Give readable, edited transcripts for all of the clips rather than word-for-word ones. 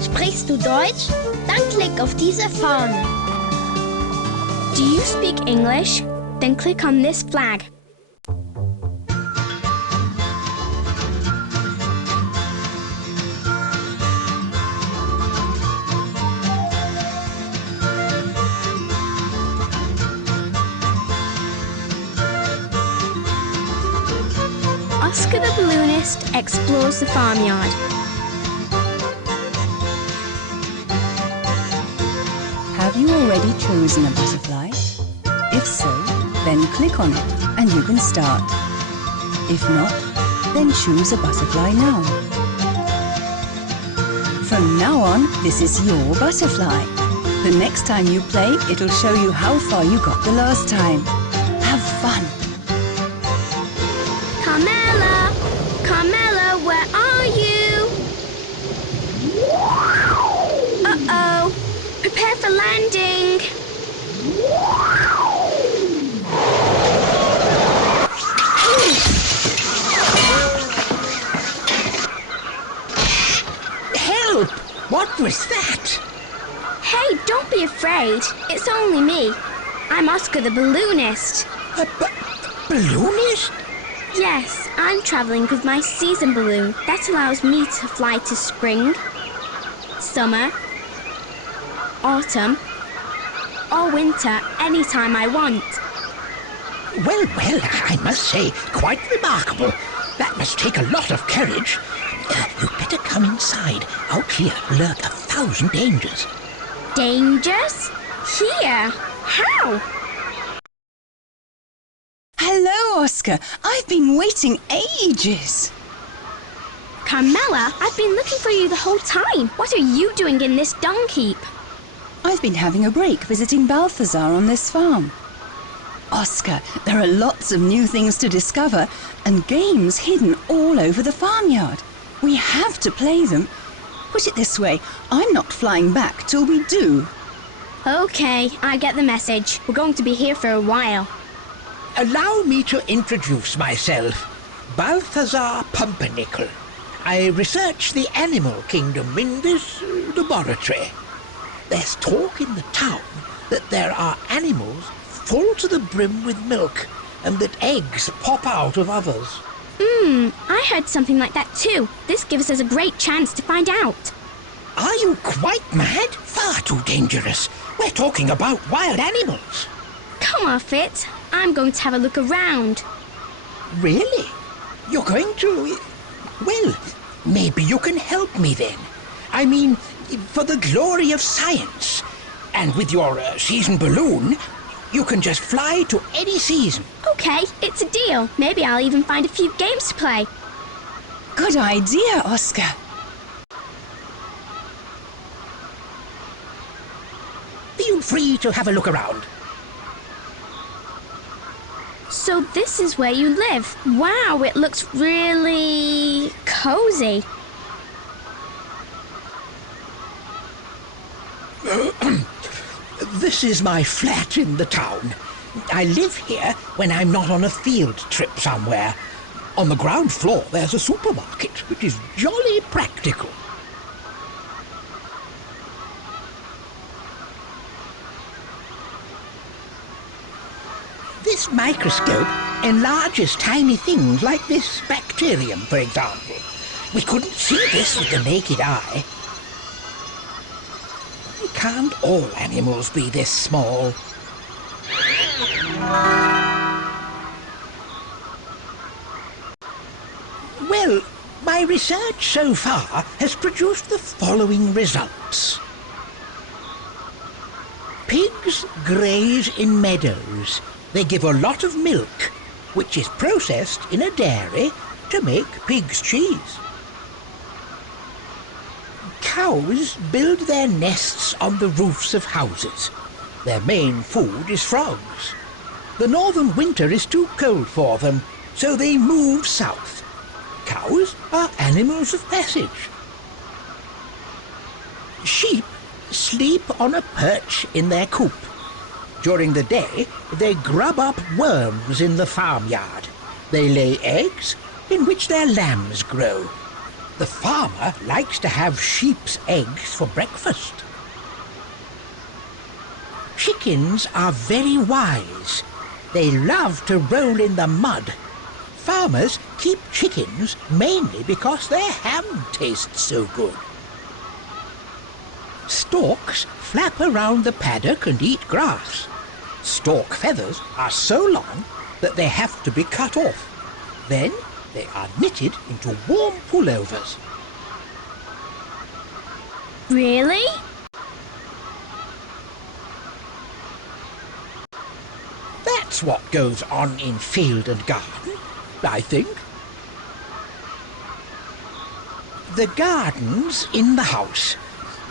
Sprichst du Deutsch? Dann klick auf diese Fahne. Do you speak English? Then click on this flag. Oscar the Balloonist explores the farmyard. Have you already chosen a butterfly? If so, then click on it and you can start. If not, then choose a butterfly now. From now on, this is your butterfly. The next time you play, it'll show you how far you got the last time. Have fun! Carmela! Carmela, where are you? Uh-oh! Prepare for landing! Help! What was that? Hey, don't be afraid. It's only me. I'm Oscar the Balloonist. A balloonist? Yes, I'm travelling with my season balloon. That allows me to fly to spring, summer, autumn, or winter anytime I want. Well, I must say, quite remarkable. That must take a lot of courage. You'd better come inside. Out here lurk 1,000 dangers. Dangers? Here? How? Hello, Oscar. I've been waiting ages. Carmela, I've been looking for you the whole time. What are you doing in this dung heap? I've been having a break visiting Balthasar on this farm. Oscar, there are lots of new things to discover and games hidden all over the farmyard. We have to play them. Put it this way, I'm not flying back till we do. Okay, I get the message. We're going to be here for a while. Allow me to introduce myself. Balthasar Pumpernickel. I research the animal kingdom in this laboratory. There's talk in the town that there are animals full to the brim with milk and that eggs pop out of others. I heard something like that too. This gives us a great chance to find out. Are you quite mad? Far too dangerous. We're talking about wild animals. Come off it. I'm going to have a look around. Really? You're going to... Well, maybe you can help me then. I mean, for the glory of science. And with your season balloon, you can just fly to any season. Okay, it's a deal. Maybe I'll even find a few games to play. Good idea, Oscar. Feel free to have a look around. So this is where you live. Wow, it looks really cozy. This is my flat in the town. I live here when I'm not on a field trip somewhere. On the ground floor there's a supermarket, which is jolly practical. This microscope enlarges tiny things like this bacterium, for example. We couldn't see this with the naked eye. Why can't all animals be this small? Well, my research so far has produced the following results. Pigs graze in meadows. They give a lot of milk, which is processed in a dairy to make pig's cheese. Cows build their nests on the roofs of houses. Their main food is frogs. The northern winter is too cold for them, so they move south. Cows are animals of passage. Sheep sleep on a perch in their coop. During the day, they grub up worms in the farmyard. They lay eggs in which their lambs grow. The farmer likes to have sheep's eggs for breakfast. Chickens are very wise. They love to roll in the mud. Farmers keep chickens mainly because their ham tastes so good. Storks flap around the paddock and eat grass. Stork feathers are so long that they have to be cut off. Then they are knitted into warm pullovers. Really? That's what goes on in field and garden, I think. The garden's in the house.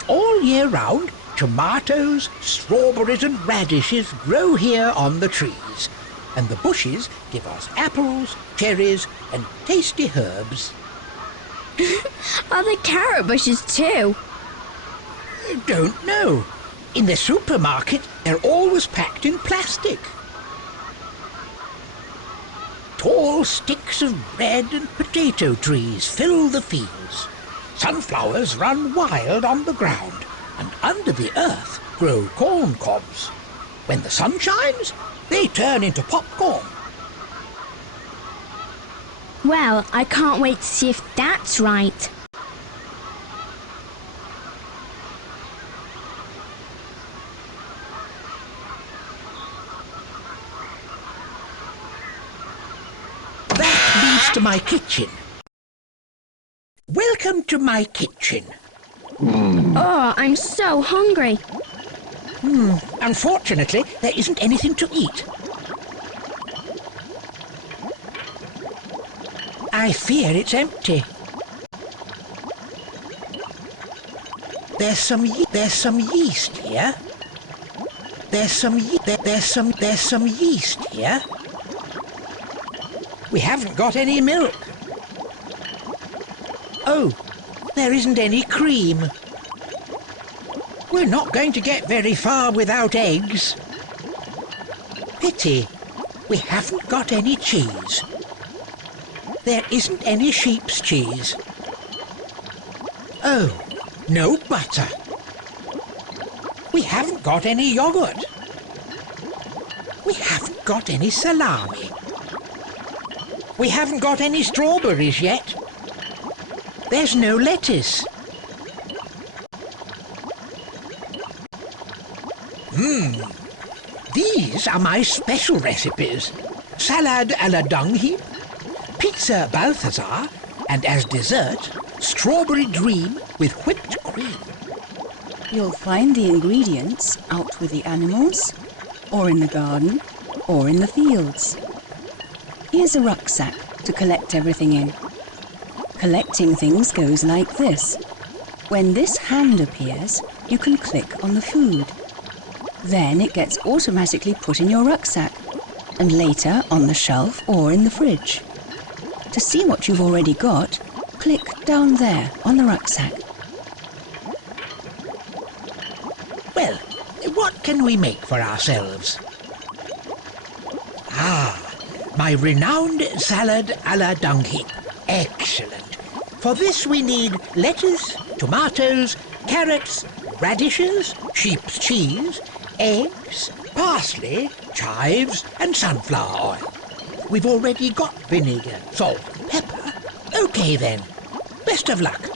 All year round, tomatoes, strawberries and radishes grow here on the trees, and the bushes give us apples, cherries and tasty herbs. Are there carrot bushes too? Don't know. In the supermarket, they're always packed in plastic. Tall sticks of bread and potato trees fill the fields. Sunflowers run wild on the ground, and under the earth grow corn cobs. When the sun shines, they turn into popcorn. Well, I can't wait to see if that's right. That leads to my kitchen. Welcome to my kitchen. Oh, I'm so hungry. Unfortunately, there isn't anything to eat. I fear it's empty. There's some yeast here. There's some yeast here. We haven't got any milk. Oh, there isn't any cream. We're not going to get very far without eggs. Pity, we haven't got any cheese. There isn't any sheep's cheese. Oh, no butter. We haven't got any yogurt. We haven't got any salami. We haven't got any strawberries yet. There's no lettuce. These are my special recipes. Salad à la dung heap, pizza Balthasar, and as dessert, strawberry dream with whipped cream. You'll find the ingredients out with the animals, or in the garden, or in the fields. Here's a rucksack to collect everything in. Collecting things goes like this. When this hand appears, you can click on the food. Then it gets automatically put in your rucksack, and later on the shelf or in the fridge. To see what you've already got, click down there on the rucksack. Well, what can we make for ourselves? My renowned salad à la dung heap. Excellent. For this we need lettuce, tomatoes, carrots, radishes, sheep's cheese, eggs, parsley, chives and sunflower oil. We've already got vinegar, salt and pepper. OK then, best of luck.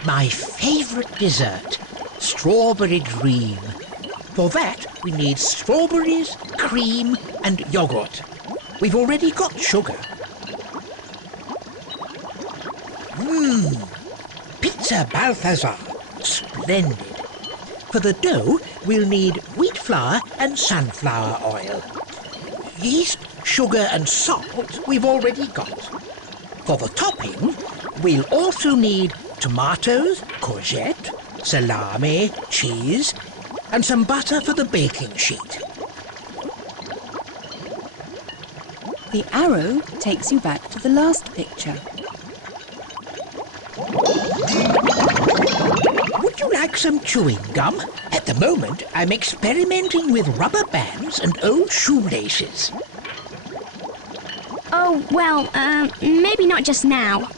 My favourite dessert, strawberry dream. For that we need strawberries, cream and yoghurt. We've already got sugar. Pizza Balthasar, splendid. For the dough, we'll need wheat flour and sunflower oil. Yeast, sugar and salt we've already got. For the topping, we'll also need tomatoes, courgette, salami, cheese, and some butter for the baking sheet. The arrow takes you back to the last picture. Would you like some chewing gum? At the moment, I'm experimenting with rubber bands and old shoelaces. Oh, well, maybe not just now.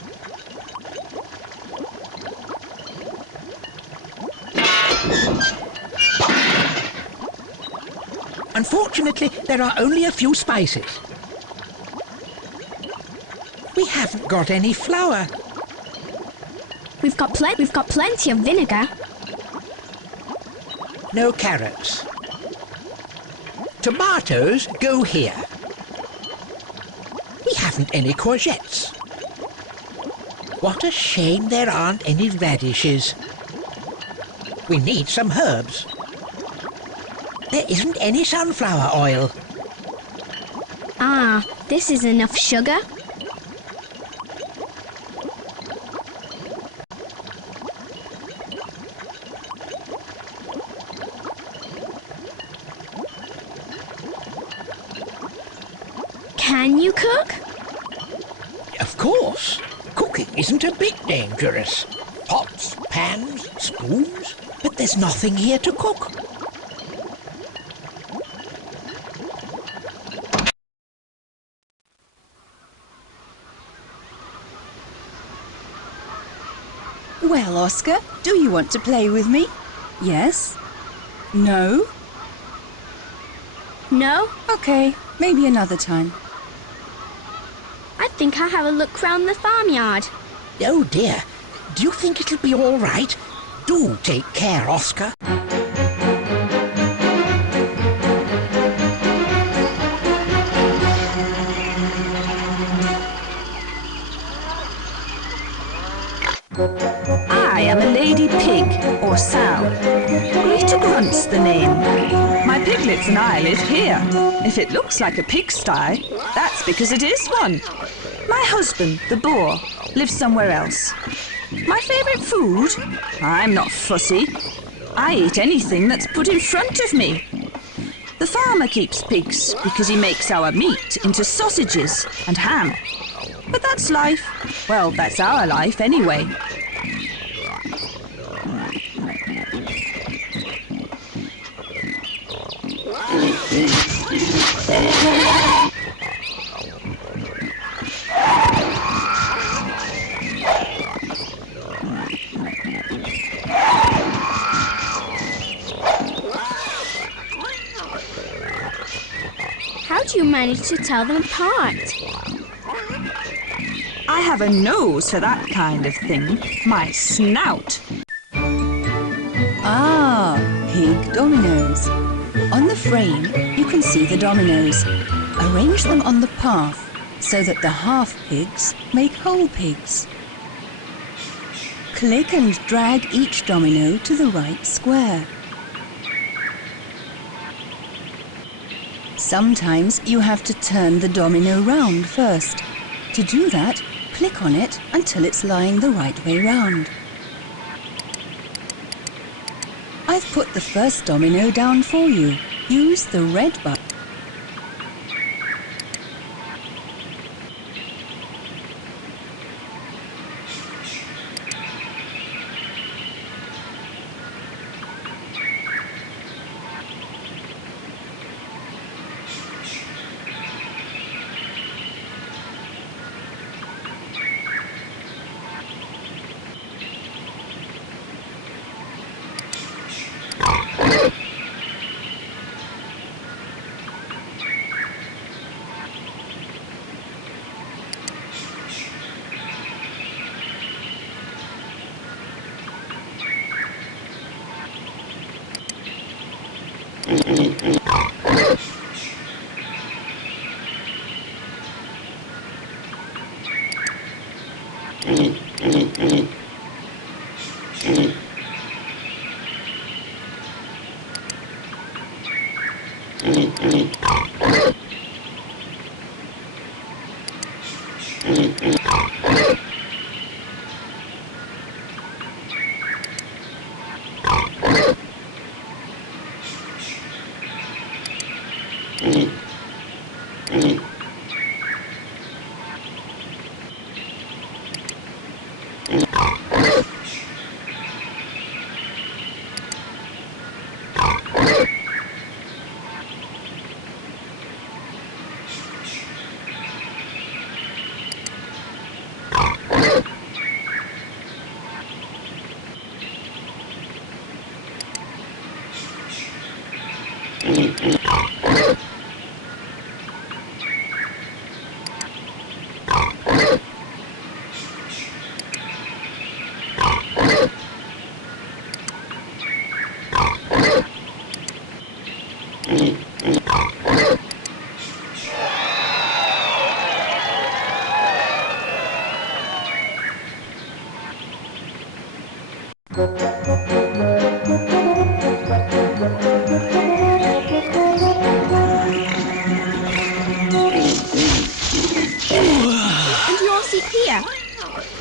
Unfortunately, there are only a few spices. We haven't got any flour. We've got plenty of vinegar. No carrots. Tomatoes go here. We haven't any courgettes. What a shame there aren't any radishes. We need some herbs. There isn't any sunflower oil. Ah, this is enough sugar. Can you cook? Of course. Cooking isn't a bit dangerous. Pots, pans, spoons, but there's nothing here to cook. Well, Oscar, do you want to play with me? Yes? No? No? Okay, maybe another time. I think I'll have a look round the farmyard. Oh dear. Do you think it'll be all right? Do take care, Oscar. I am a lady pig, or sow. Greater Grunt's the name. My piglets and I live here. If it looks like a pigsty, that's because it is one. My husband, the boar, lives somewhere else. My favourite food? I'm not fussy. I eat anything that's put in front of me. The farmer keeps pigs because he makes our meat into sausages and ham. But that's life. Well, that's our life anyway. How do you manage to tell them apart? I have a nose for that kind of thing. My snout. Ah, pig dominoes. On the frame, you can see the dominoes. Arrange them on the path so that the half pigs make whole pigs. Click and drag each domino to the right square. Sometimes you have to turn the domino round first. To do that, click on it until it's lying the right way round. I've put the first domino down for you. Use the red button.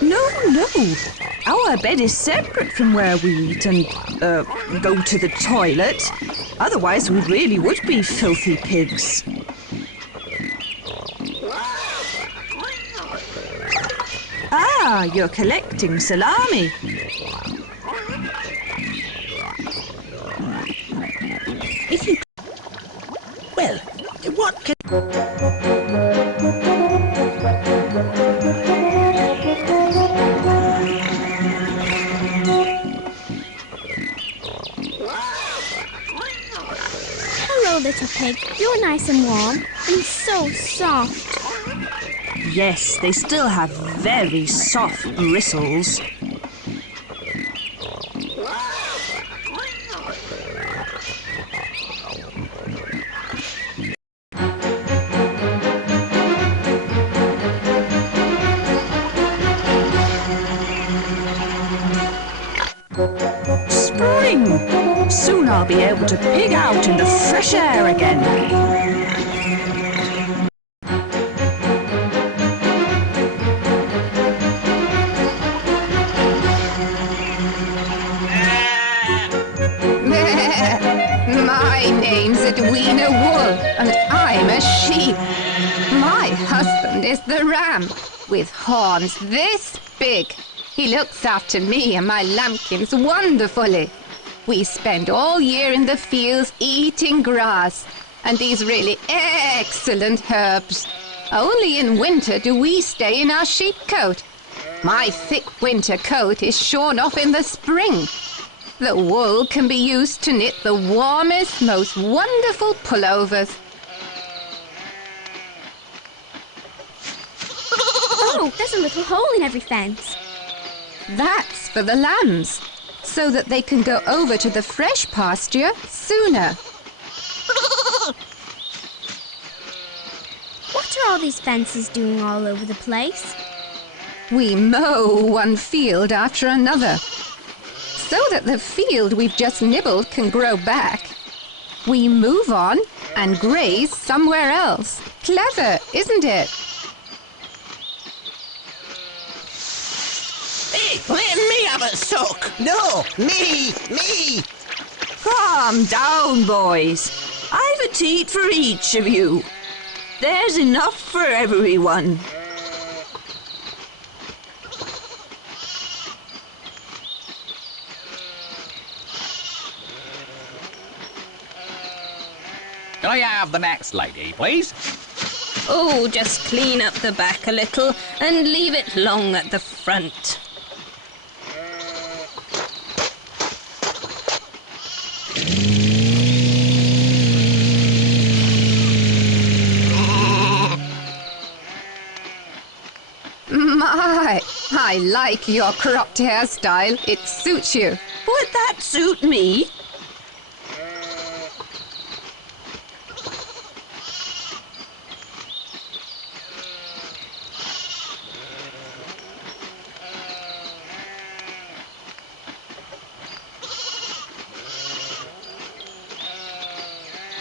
No, no. Our bed is separate from where we eat and, go to the toilet. Otherwise, we really would be filthy pigs. Ah, you're collecting salami. If you... Well, what can... Hello, little pig. You're nice and warm and so soft. Yes, they still have very soft bristles. Spring! Soon I'll be able to pig out in the fresh air again. My name's Edwina Wool, and I'm a sheep. My husband is the ram, with horns this big. He looks after me and my lambkins wonderfully. We spend all year in the fields eating grass and these really excellent herbs. Only in winter do we stay in our sheep coat. My thick winter coat is shorn off in the spring. The wool can be used to knit the warmest, most wonderful pullovers. Oh, there's a little hole in every fence. That's for the lambs, so that they can go over to the fresh pasture sooner. What are all these fences doing all over the place? We mow one field after another, so that the field we've just nibbled can grow back. We move on and graze somewhere else. Clever, isn't it? Hey, let me have a suck! No, me! Calm down, boys. I've a teat for each of you. There's enough for everyone. Can I have the next lady, please? Oh, just clean up the back a little and leave it long at the front. My, I like your cropped hairstyle. It suits you. Would that suit me?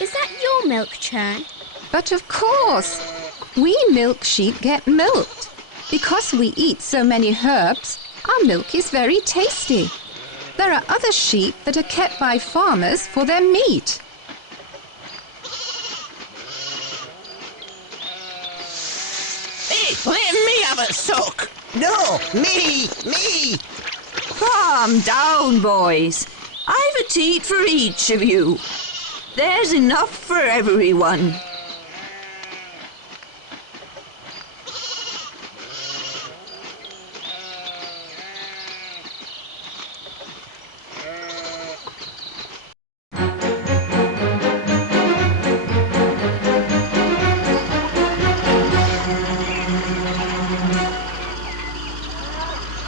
Is that your milk churn? But of course, we milk sheep get milked. Because we eat so many herbs, our milk is very tasty. There are other sheep that are kept by farmers for their meat. Hey, let me have a suck! No, me! Calm down, boys. I've a teat for each of you. There's enough for everyone.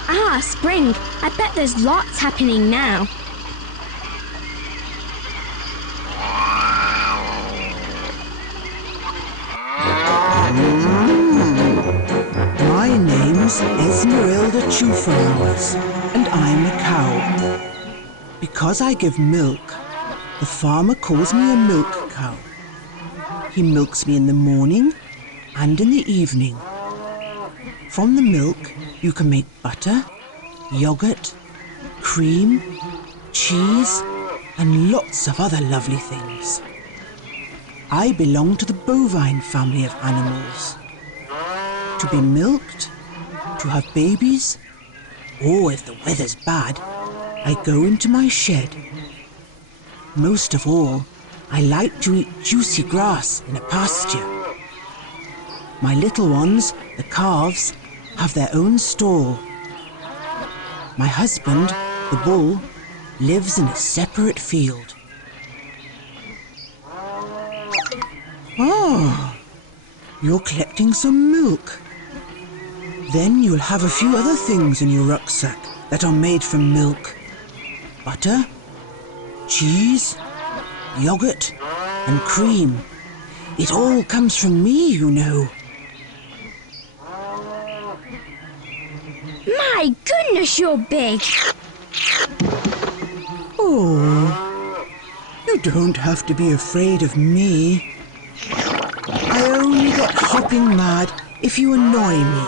Ah, spring. I bet there's lots happening now. My name's Esmeralda Chewflowers, and I'm a cow. Because I give milk, the farmer calls me a milk cow. He milks me in the morning and in the evening. From the milk, You can make butter, yogurt, cream, cheese, and lots of other lovely things. I belong to the bovine family of animals. To be milked, to have babies, or if the weather's bad, I go into my shed. Most of all, I like to eat juicy grass in a pasture. My little ones, the calves, have their own stall. My husband, the bull, lives in a separate field. Ah, you're collecting some milk. Then you'll have a few other things in your rucksack that are made from milk. Butter, cheese, yogurt, and cream. It all comes from me, you know. My goodness, you're big. Oh, you don't have to be afraid of me. I only get hopping mad if you annoy me.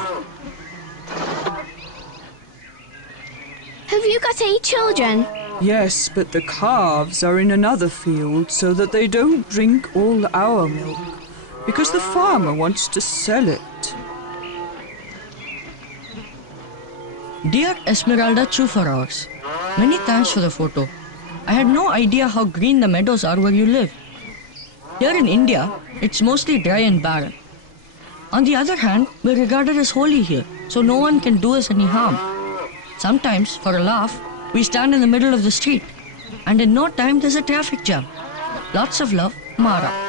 Have you got any children? Yes, but the calves are in another field so that they don't drink all our milk, because the farmer wants to sell it. Dear Esmeralda Chufaraos, many thanks for the photo. I had no idea how green the meadows are where you live. Here in India, it's mostly dry and barren. On the other hand, we're regarded as holy here, so no one can do us any harm. Sometimes, for a laugh, we stand in the middle of the street, and in no time there's a traffic jam. Lots of love, Mara.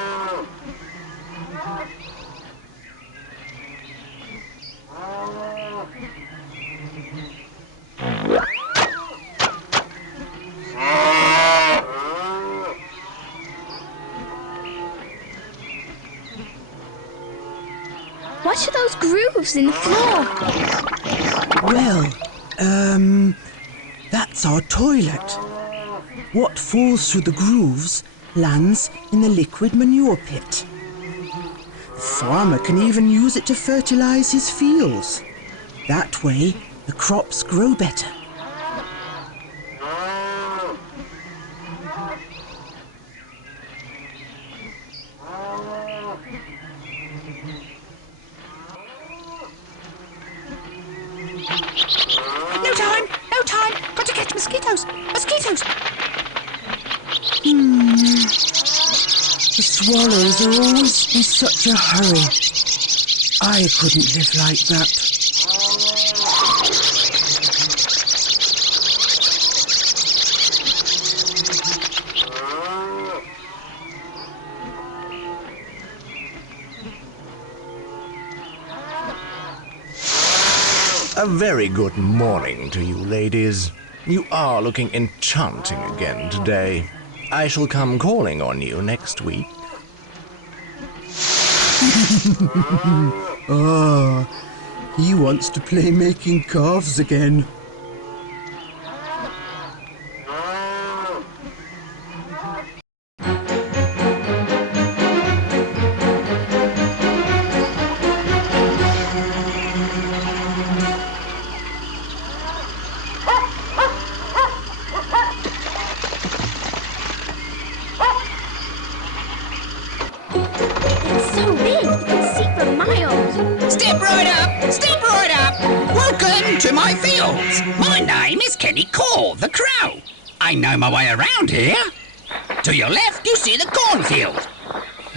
What are those grooves in the floor? Well, that's our toilet. What falls through the grooves lands in the liquid manure pit. The farmer can even use it to fertilize his fields. That way, the crops grow better. No time! Got to catch mosquitoes! Mosquitoes! The swallows are always in such a hurry. I couldn't live like that. A very good morning to you, ladies. You are looking enchanting again today. I shall come calling on you next week. Ah, he wants to play making calves again. Step right up! Step right up! Welcome to my fields! My name is Kenny Caw, the Crow. I know my way around here. To your left, you see the cornfield.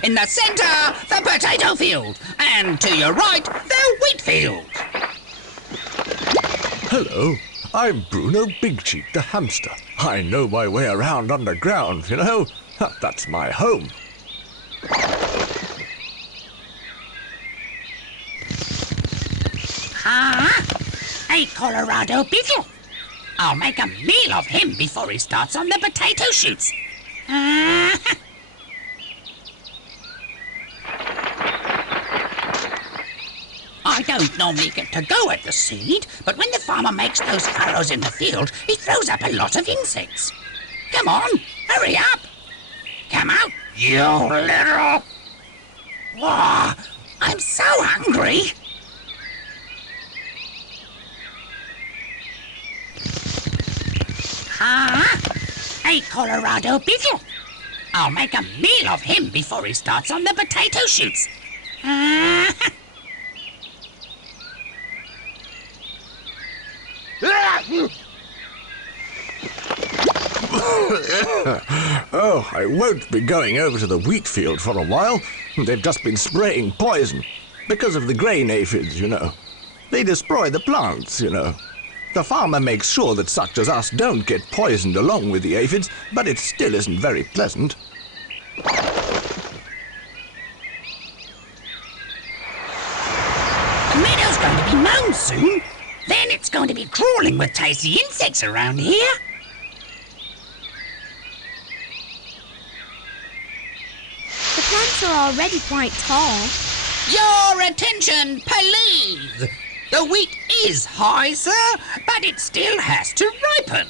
In the centre, the potato field. And to your right, the wheat field. Hello, I'm Bruno Bigcheek the hamster. I know my way around underground, you know. That's my home. Ah, a Colorado beetle. I'll make a meal of him before he starts on the potato shoots. I don't normally get to go at the seed, but when the farmer makes those furrows in the field, he throws up a lot of insects. Come on, hurry up. Come out, you little... Whoa, I'm so hungry. Ah, a Colorado beetle. I'll make a meal of him before he starts on the potato shoots. Ah. Oh, I won't be going over to the wheat field for a while. They've just been spraying poison. Because of the grain aphids, you know. They destroy the plants, you know. The farmer makes sure that such as us don't get poisoned along with the aphids, but it still isn't very pleasant. The meadow's going to be mown soon. Then it's going to be crawling with tasty insects around here. The plants are already quite tall. Your attention, please. The wheat is high, sir, but it still has to ripen.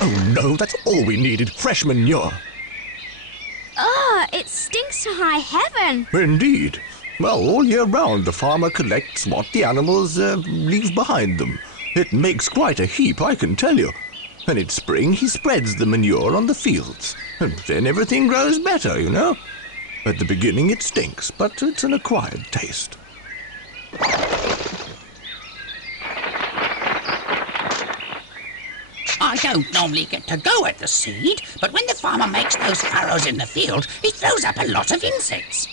Oh no, that's all we needed, fresh manure. Ugh, it stinks to high heaven. Indeed. Well, all year round the farmer collects what the animals leave behind them. It makes quite a heap, I can tell you. And in spring he spreads the manure on the fields. And then everything grows better, you know. At the beginning it stinks, but it's an acquired taste. I don't normally get to go at the seed, but when the farmer makes those furrows in the field, he throws up a lot of insects.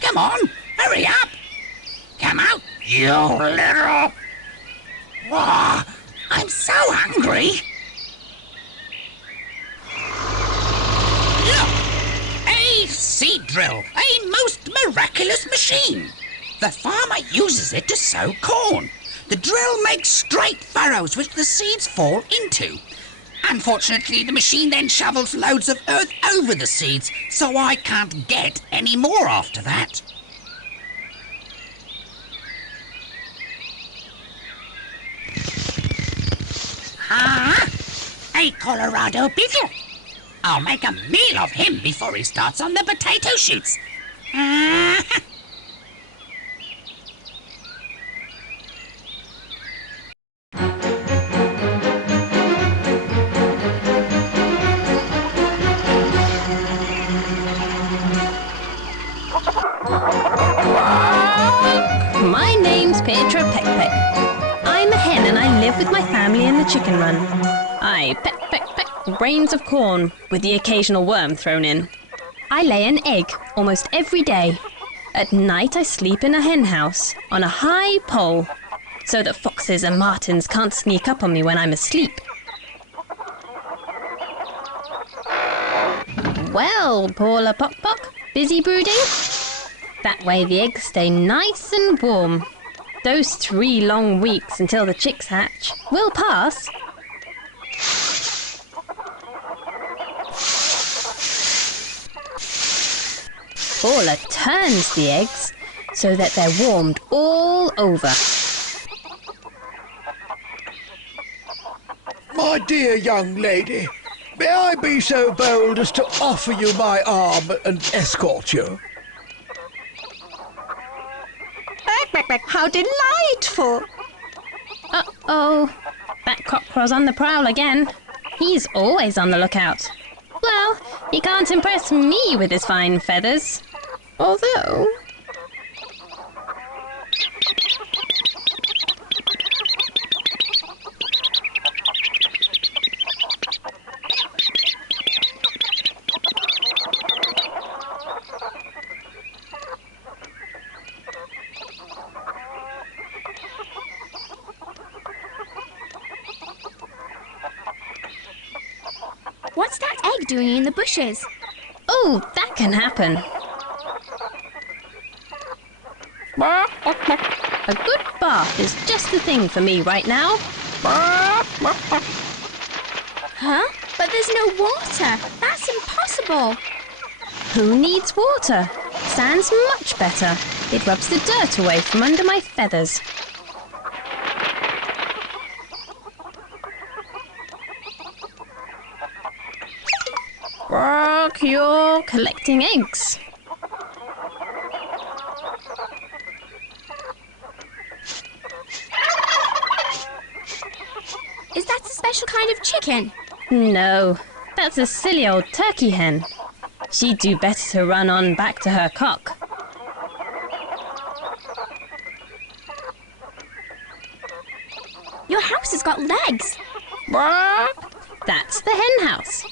Come on, hurry up. Come out, you little... Whoa, I'm so hungry. Look, a seed drill, a most miraculous machine. The farmer uses it to sow corn. The drill makes straight furrows which the seeds fall into. Unfortunately, the machine then shovels loads of earth over the seeds, so I can't get any more after that. Ah, a Colorado beetle. I'll make a meal of him before he starts on the potato shoots. Ah. My name's Petra Peck-Peck. I'm a hen and I live with my family in the chicken run. I peck grains of corn with the occasional worm thrown in. I lay an egg almost every day. At night I sleep in a hen house on a high pole so that foxes and martins can't sneak up on me when I'm asleep. Well, Paula Pock, busy brooding? That way the eggs stay nice and warm. Those 3 long weeks until the chicks hatch will pass. Paula turns the eggs so that they're warmed all over. My dear young lady, may I be so bold as to offer you my arm and escort you? How delightful! Uh-oh, that cockcrow's on the prowl again. He's always on the lookout. Well, he can't impress me with his fine feathers. Although... What's that egg doing in the bushes? Oh, that can happen. A good bath is just the thing for me right now. Huh? But there's no water. That's impossible. Who needs water? Sand's much better. It rubs the dirt away from under my feathers. You're collecting eggs. special kind of chicken? No, that's a silly old turkey hen. She'd do better to run on back to her cock. Your house has got legs. That's the hen house.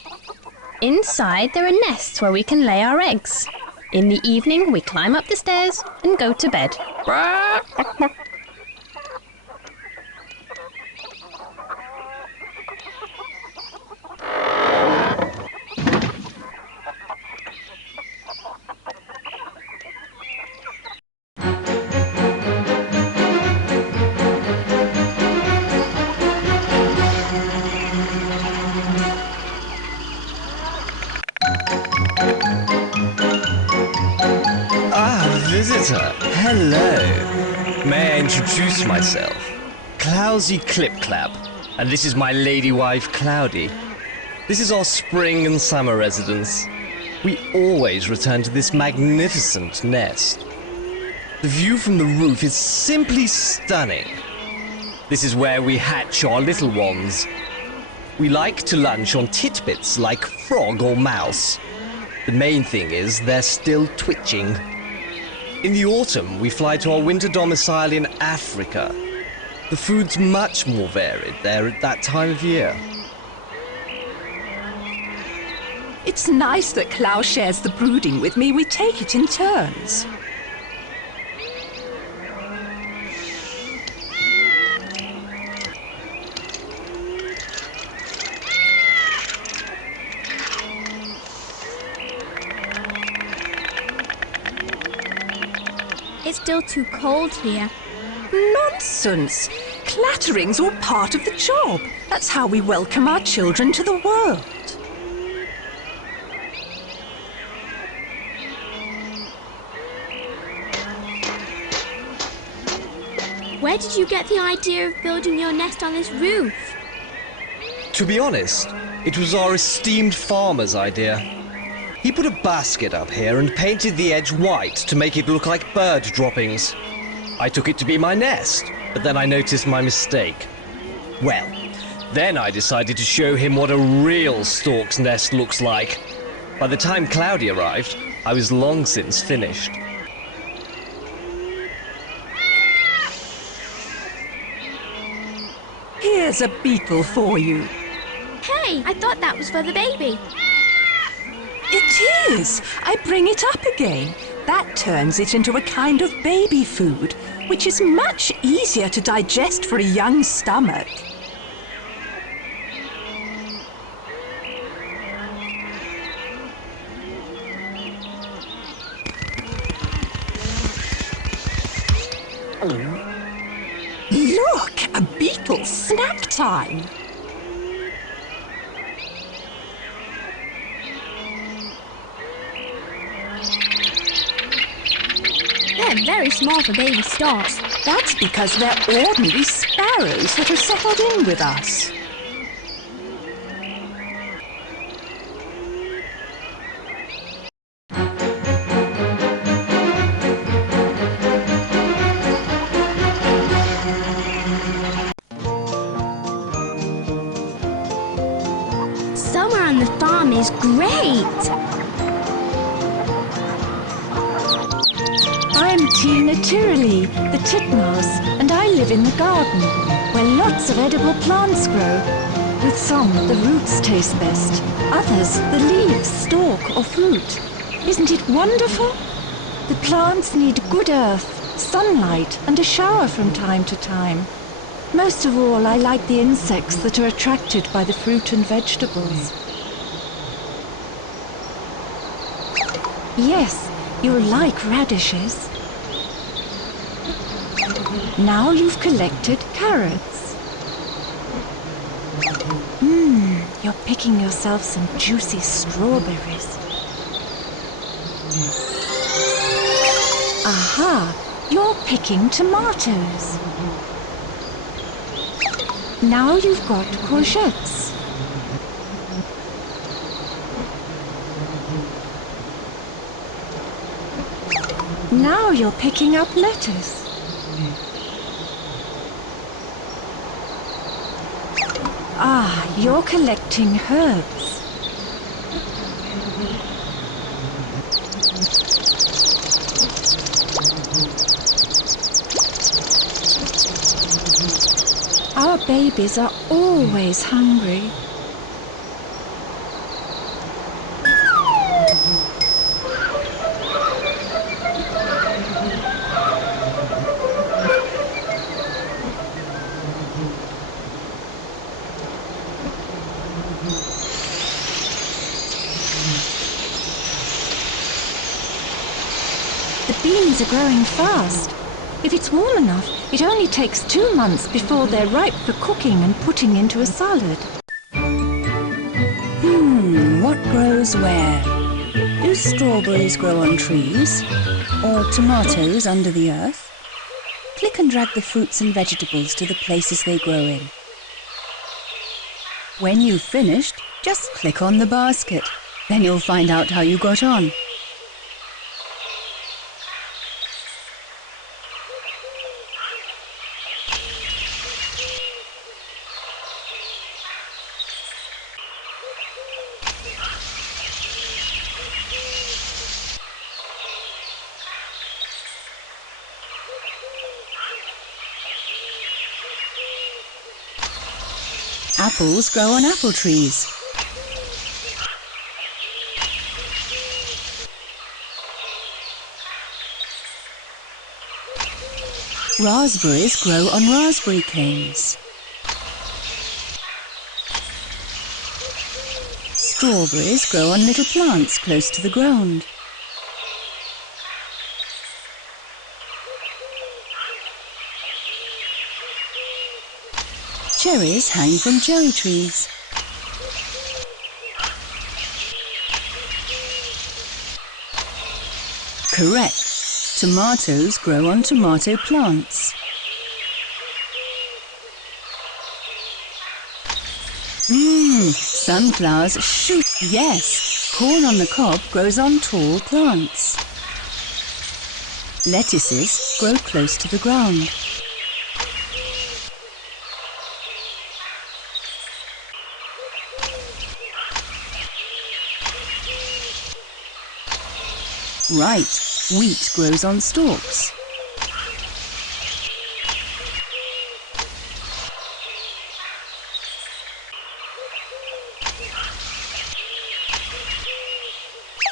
Inside there are nests where we can lay our eggs. In the evening we climb up the stairs and go to bed. Visitor, hello. May I introduce myself? Clousy Clipclap, and this is my lady wife Cloudy. This is our spring and summer residence. We always return to this magnificent nest. The view from the roof is simply stunning. This is where we hatch our little ones. We like to lunch on titbits like frog or mouse. The main thing is they're still twitching. In the autumn, we fly to our winter domicile in Africa. The food's much more varied there at that time of year. It's nice that Klaus shares the brooding with me. We take it in turns. It's still too cold here. Nonsense! Clattering's all part of the job. That's how we welcome our children to the world. Where did you get the idea of building your nest on this roof? To be honest, it was our esteemed farmer's idea. He put a basket up here and painted the edge white to make it look like bird droppings. I took it to be my nest, but then I noticed my mistake. Well, then I decided to show him what a real stork's nest looks like. By the time Cloudy arrived, I was long since finished. Here's a beetle for you. Hey, I thought that was for the baby. It is. I bring it up again. That turns it into a kind of baby food, which is much easier to digest for a young stomach. Look, a beetle snack time. They're very small for baby storks. That's because they're ordinary sparrows that have settled in with us. Summer on the farm is great. I'm Tina Tyralee, the titmouse, and I live in the garden, where lots of edible plants grow. With some, the roots taste best, others, the leaves, stalk or fruit. Isn't it wonderful? The plants need good earth, sunlight, and a shower from time to time. Most of all, I like the insects that are attracted by the fruit and vegetables. Yes, you'll like radishes. Now you've collected carrots. You're picking yourself some juicy strawberries. Aha, you're picking tomatoes. Now you've got courgettes. Now you're picking up lettuce. Ah, you're collecting herbs. Our babies are always hungry. The beans are growing fast. If it's warm enough, it only takes 2 months before they're ripe for cooking and putting into a salad. What grows where? Do strawberries grow on trees? Or tomatoes under the earth? Click and drag the fruits and vegetables to the places they grow in. When you've finished, just click on the basket. Then you'll find out how you got on. Apples grow on apple trees. Raspberries grow on raspberry canes. Strawberries grow on little plants close to the ground. Cherries hang from cherry trees. Correct. Tomatoes grow on tomato plants. Sunflowers shoot. Yes, corn on the cob grows on tall plants. Lettuces grow close to the ground. Right, wheat grows on stalks.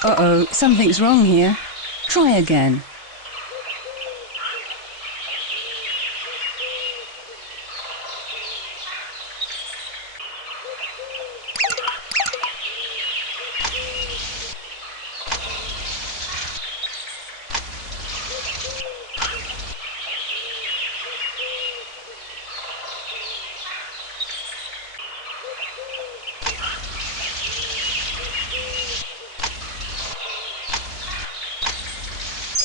Uh-oh, something's wrong here. Try again.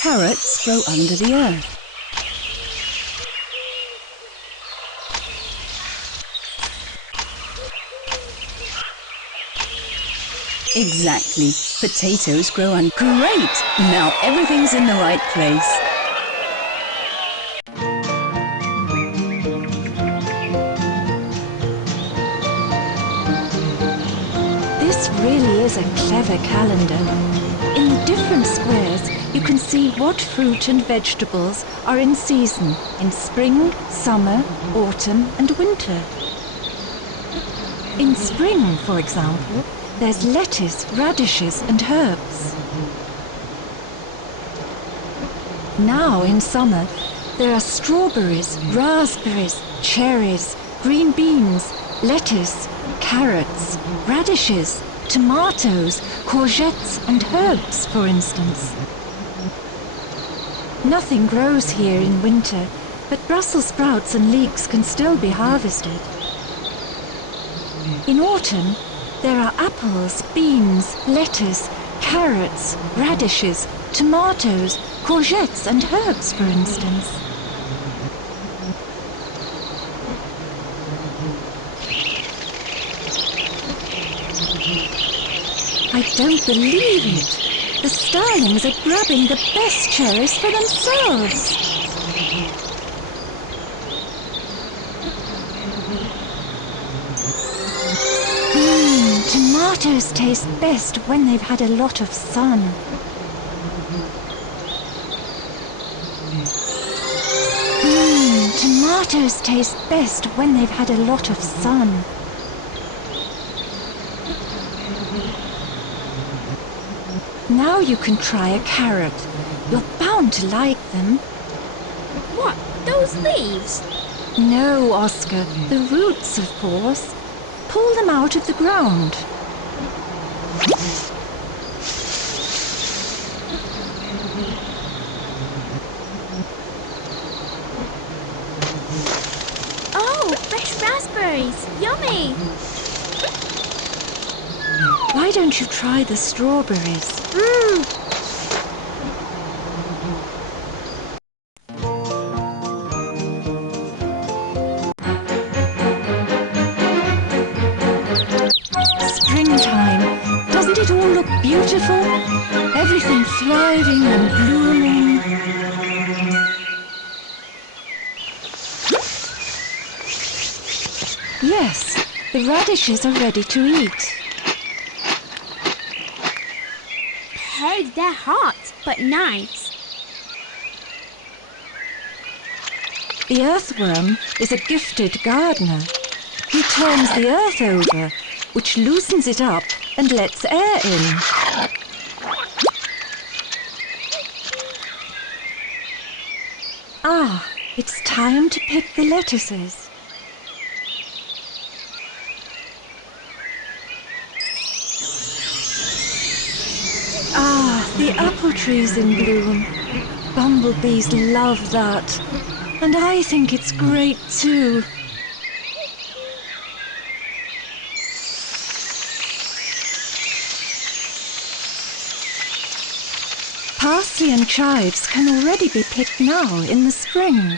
Carrots grow under the earth. Exactly. Potatoes grow on... Great! Now everything's in the right place. This really is a clever calendar. In the different squares, you can see what fruit and vegetables are in season in spring, summer, autumn and winter. In spring, for example, there's lettuce, radishes and herbs. Now in summer, there are strawberries, raspberries, cherries, green beans, lettuce, carrots, radishes, tomatoes, courgettes and herbs, for instance. Nothing grows here in winter, but Brussels sprouts and leeks can still be harvested. In autumn, there are apples, beans, lettuce, carrots, radishes, tomatoes, courgettes and herbs, for instance. I don't believe it. The starlings are grabbing the best cherries for themselves. Tomatoes taste best when they've had a lot of sun. Tomatoes taste best when they've had a lot of sun. Now you can try a carrot. You're bound to like them. What? Those leaves? No, Oscar, the roots, of course. Pull them out of the ground. Oh, fresh raspberries! Yummy! Why don't you try the strawberries? Springtime. Doesn't it all look beautiful? Everything thriving and blooming. Yes, the radishes are ready to eat. Hey, they're hot, but nice. The earthworm is a gifted gardener. He turns the earth over, which loosens it up and lets air in. Ah, it's time to pick the lettuces. Ah, the apple tree's in bloom. Bumblebees love that. And I think it's great too. Parsley and chives can already be picked now in the spring.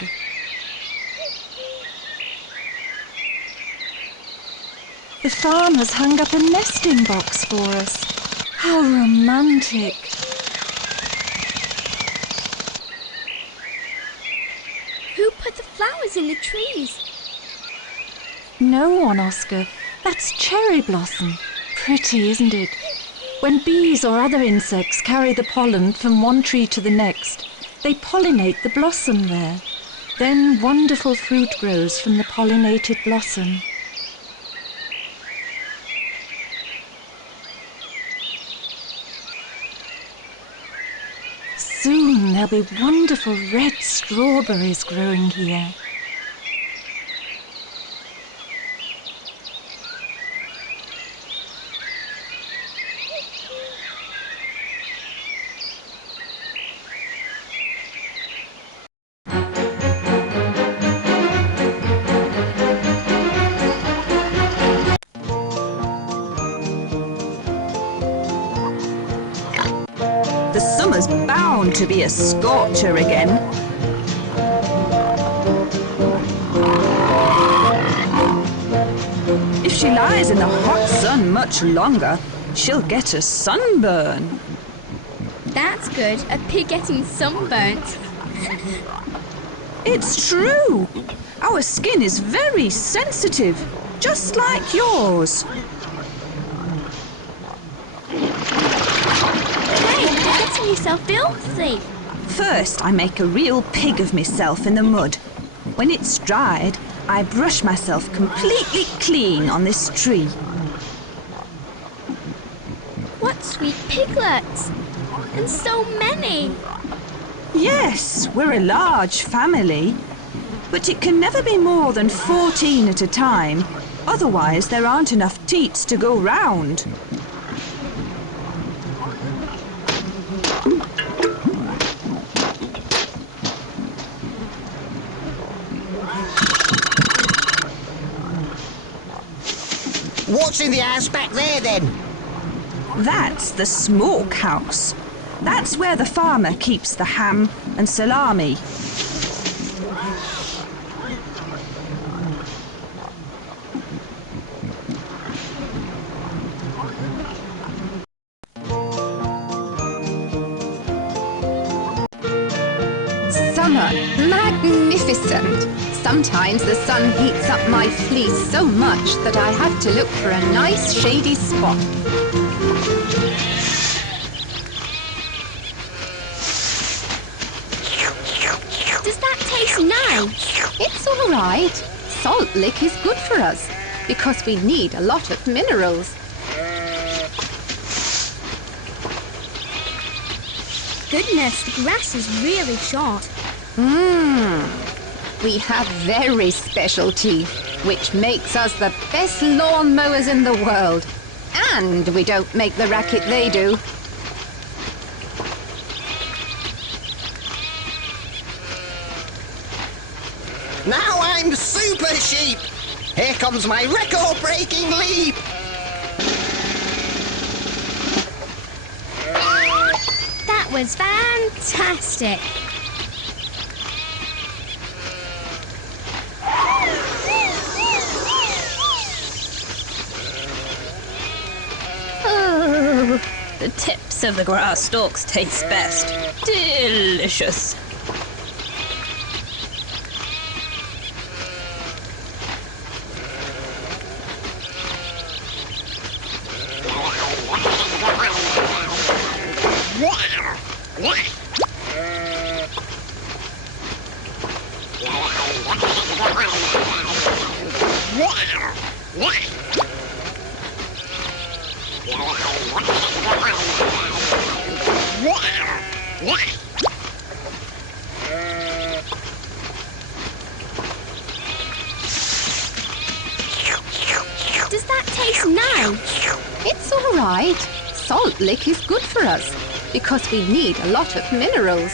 The farm has hung up a nesting box for us. How romantic! Who put the flowers in the trees? No one, Oscar. That's cherry blossom. Pretty, isn't it? When bees or other insects carry the pollen from one tree to the next, they pollinate the blossom there. Then wonderful fruit grows from the pollinated blossom. Soon there'll be wonderful red strawberries growing here. The summer's bound to be a scorcher again. If she lies in the hot sun much longer, she'll get a sunburn. That's good, a pig getting sunburnt. It's true. Our skin is very sensitive, just like yours. Hey, you're getting yourself filthy. First, I make a real pig of myself in the mud. When it's dried, I brush myself completely clean on this tree. What sweet piglets! And so many! Yes, we're a large family. But it can never be more than 14 at a time. Otherwise, there aren't enough teats to go round. What's in the house back there, then? That's the smokehouse. That's where the farmer keeps the ham and salami. summer. Magnificent. Sometimes the sun heats up my fleece so much that I have to look for a nice shady spot. Does that taste nice? It's all right. Salt lick is good for us because we need a lot of minerals. Goodness, the grass is really short. We have very special teeth, which makes us the best lawn mowers in the world. And we don't make the racket they do. Now I'm Super Sheep! Here comes my record-breaking leap! That was fantastic. Oh, the tips of the grass stalks taste best. Delicious. Does that taste nice? It's all right. Salt lick is good for us because we need a lot of minerals.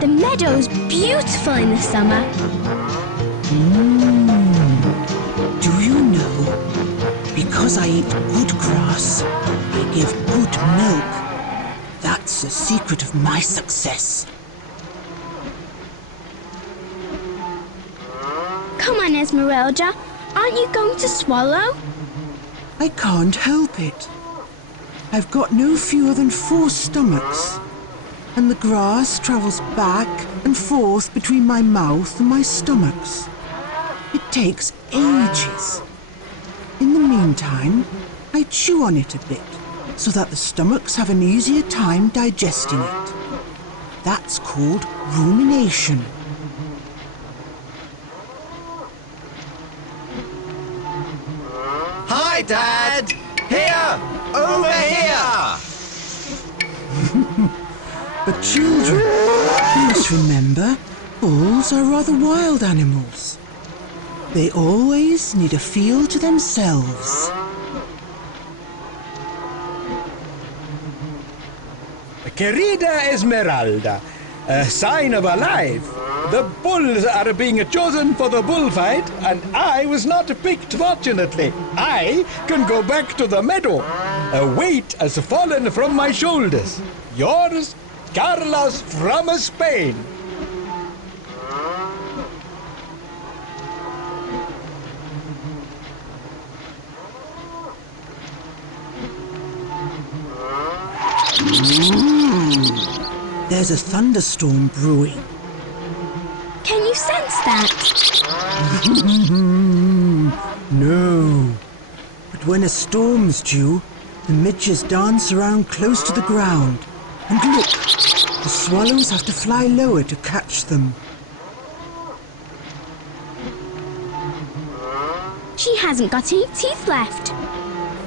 The meadow's beautiful in the summer. Do you know, because I eat good grass, I give good milk. That's the secret of my success. Come on, Esmeralda. Aren't you going to swallow? I can't help it. I've got no fewer than 4 stomachs, and the grass travels back and forth between my mouth and my stomachs. It takes ages. In the meantime, I chew on it a bit, so that the stomachs have an easier time digesting it. That's called rumination. Hi, Dad! Here! Over here! But children, you must remember, bulls are rather wild animals. They always need a field to themselves. Querida Esmeralda, a sign of a life. The bulls are being chosen for the bullfight, and I was not picked, fortunately. I can go back to the meadow. A weight has fallen from my shoulders. Yours, Carlos from Spain. There's a thunderstorm brewing. Can you sense that? No. But when a storm's due, the midges dance around close to the ground. And look, the swallows have to fly lower to catch them. She hasn't got any teeth left.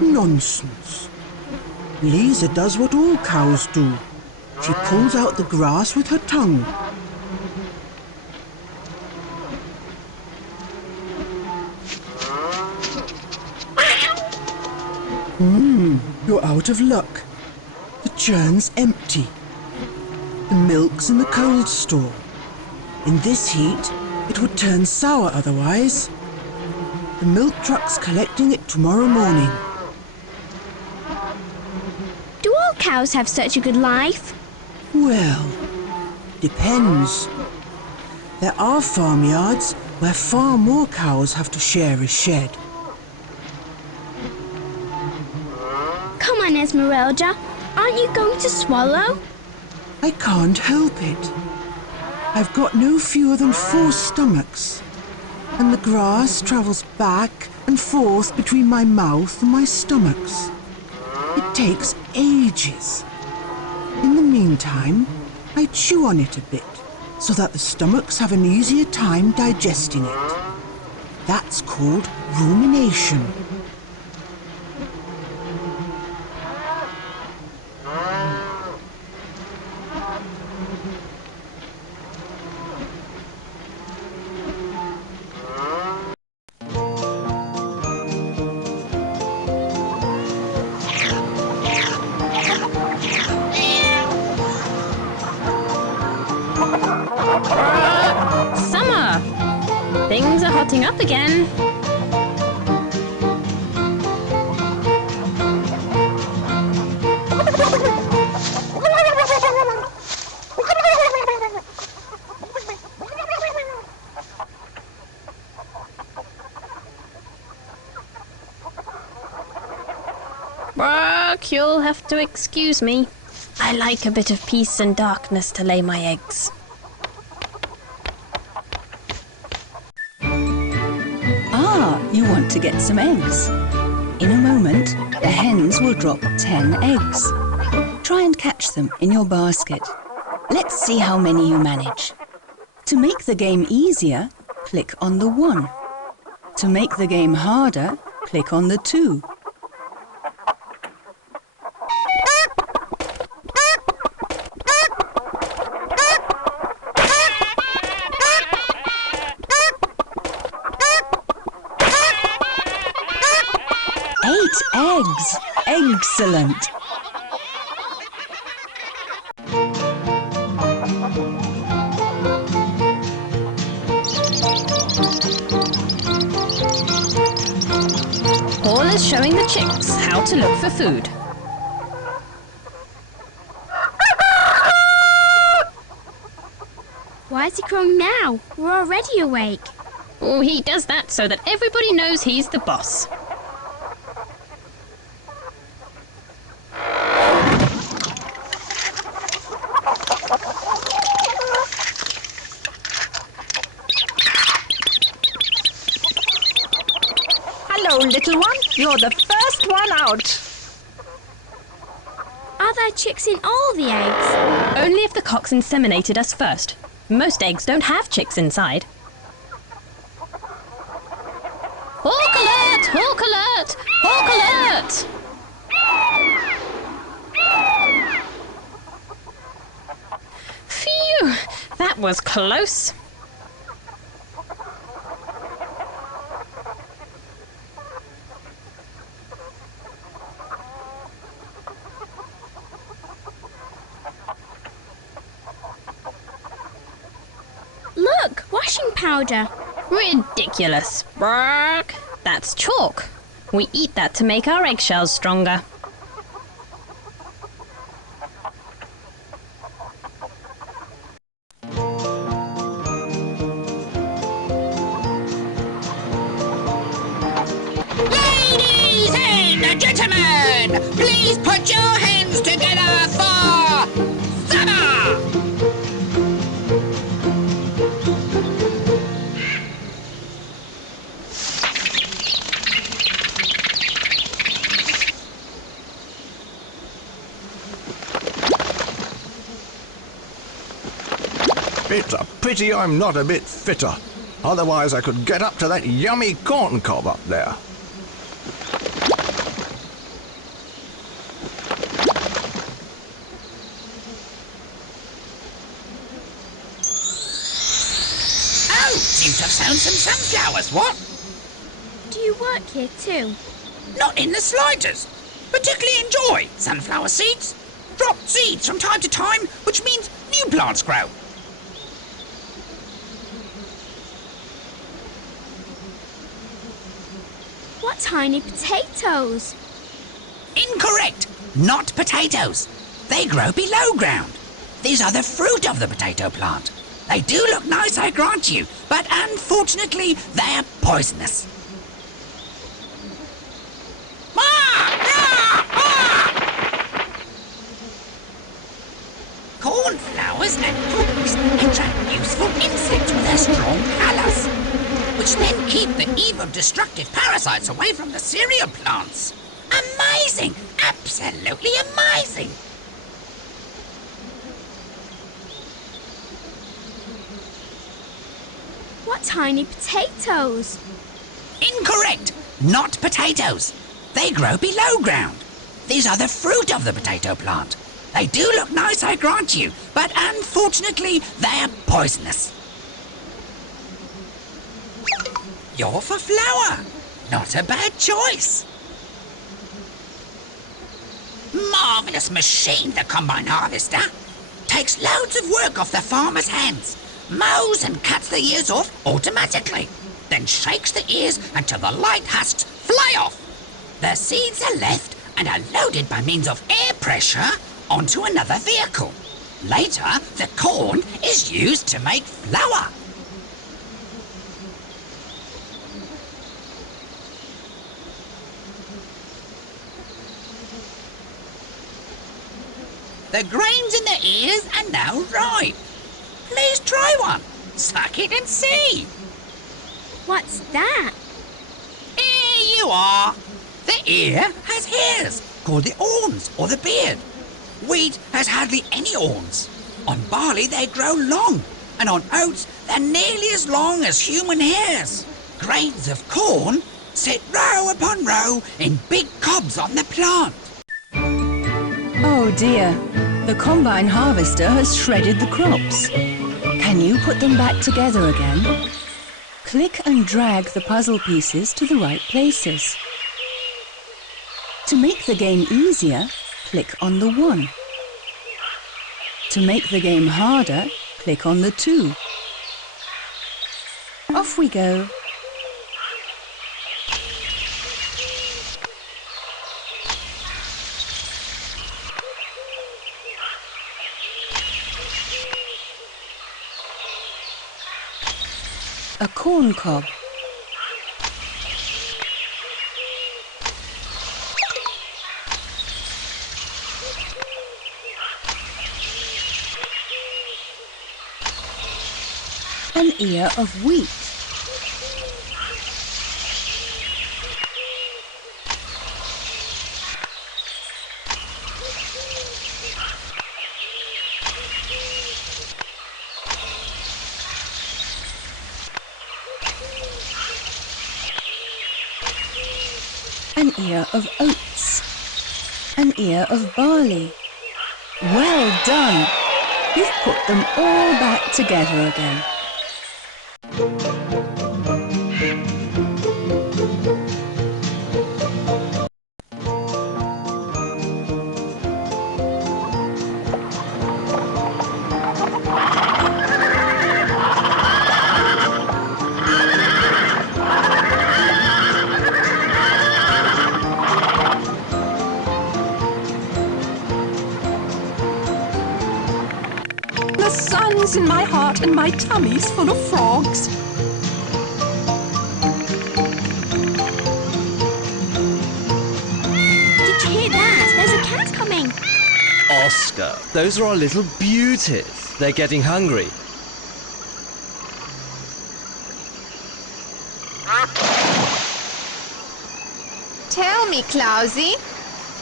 Nonsense. Lisa does what all cows do. She pulls out the grass with her tongue. You're out of luck. The churn's empty. The milk's in the cold store. In this heat, it would turn sour otherwise. The milk truck's collecting it tomorrow morning. Do all cows have such a good life? Well, depends. There are farmyards where far more cows have to share a shed. Come on, Esmeralda. Aren't you going to swallow? I can't help it. I've got no fewer than 4 stomachs, and the grass travels back and forth between my mouth and my stomachs. It takes ages. In the meantime, I chew on it a bit, so that the stomachs have an easier time digesting it. That's called rumination. Summer! Things are hotting up again. Brooke, you'll have to excuse me. I like a bit of peace and darkness to lay my eggs. You want to get some eggs. In a moment, the hens will drop 10 eggs. Try and catch them in your basket. Let's see how many you manage. To make the game easier, click on the 1. To make the game harder, click on the 2. Eggs! Excellent! Paul is showing the chicks how to look for food. Why is he crowing now? We're already awake. Oh, he does that so that everybody knows he's the boss. Hello, little one. You're the first one out. Are there chicks in all the eggs? Only if the cocks inseminated us first. Most eggs don't have chicks inside. Hawk alert! Hawk alert! Hawk alert! Phew! That was close. Look, washing powder. Ridiculous. Brrrk. That's chalk. We eat that to make our eggshells stronger. Ladies and gentlemen, please put your hands together for summer! It's a pity I'm not a bit fitter. Otherwise I could get up to that yummy corn cob up there. Oh, seem to have found some sunflowers, what? Do you work here too? Not in the slightest. Particularly enjoy sunflower seeds. drop seeds from time to time, which means new plants grow. What tiny potatoes? Incorrect. Not potatoes. They grow below ground. These are the fruit of the potato plant. They do look nice, I grant you, but unfortunately, they're poisonous. Cornflowers and hooks attract useful insects with their strong colours, which then keep the evil destructive parasites away from the cereal plants. Amazing! Absolutely amazing! What tiny potatoes? Incorrect! Not potatoes. They grow below ground. These are the fruit of the potato plant. They do look nice, I grant you, but unfortunately, they're poisonous. You're for flour. Not a bad choice. Marvellous machine, the combine harvester. Takes loads of work off the farmer's hands. Mows and cuts the ears off automatically. Then shakes the ears until the light husks fly off. The seeds are left and are loaded by means of air pressure onto another vehicle. Later, the corn is used to make flour. The grains in the ears are now ripe. Please try one. Suck it and see. What's that? Here you are. The ear has hairs called the awns or the beard. Wheat has hardly any awns. On barley they grow long, and on oats they're nearly as long as human hairs. Grains of corn sit row upon row in big cobs on the plant. Oh dear, the combine harvester has shredded the crops. Can you put them back together again? Click and drag the puzzle pieces to the right places. To make the game easier, click on the 1. To make the game harder, click on the 2. Off we go. A corn cob. An ear of wheat. An ear of oats. An ear of barley. Well done! You've put them all back together again. The sun's in my heart and my tummy's full of frogs. Did you hear that? There's a cat coming. Oscar, those are our little beauties. They're getting hungry. Tell me, Clousie,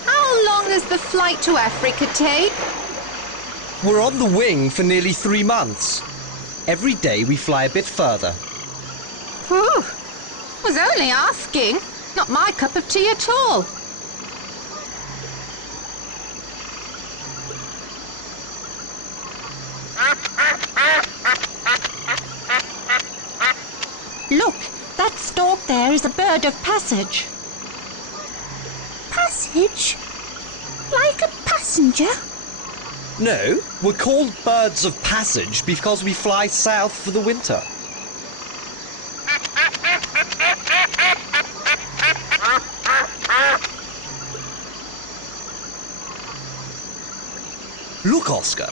how long does the flight to Africa take? We're on the wing for nearly 3 months. Every day we fly a bit further. Whew. Was only asking. Not my cup of tea at all. Look, that stalk there is a bird of passage. Passage? Like a passenger? No, we're called birds of passage because we fly south for the winter. Look, Oscar.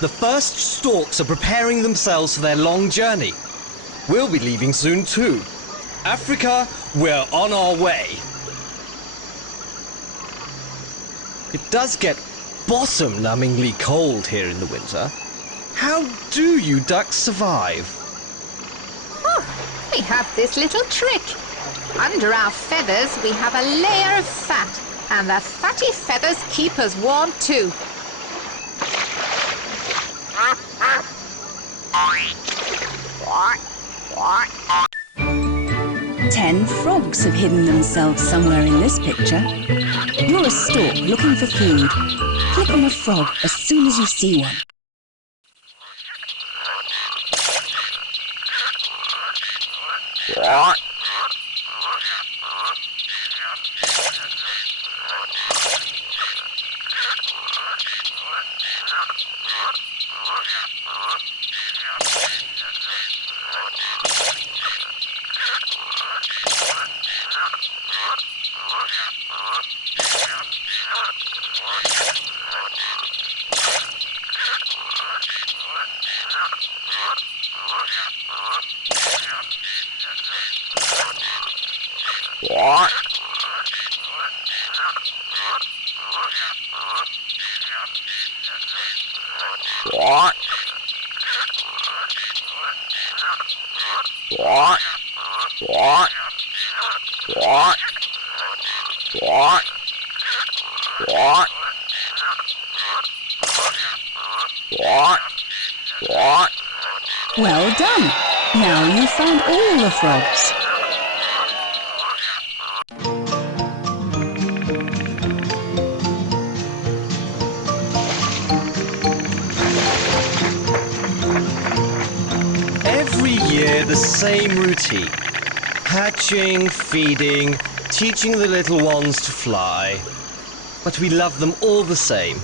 The first storks are preparing themselves for their long journey. We'll be leaving soon too. Africa, we're on our way. It does get bottom-numbingly cold here in the winter. How do you ducks survive? Oh, we have this little trick. Under our feathers we have a layer of fat, and the fatty feathers keep us warm too. 10 frogs have hidden themselves somewhere in this picture. You're a stork looking for food. Click on a frog as soon as you see one. Well done! Now you've found all the frogs. Every year the same routine. Hatching, feeding, teaching the little ones to fly. But we love them all the same.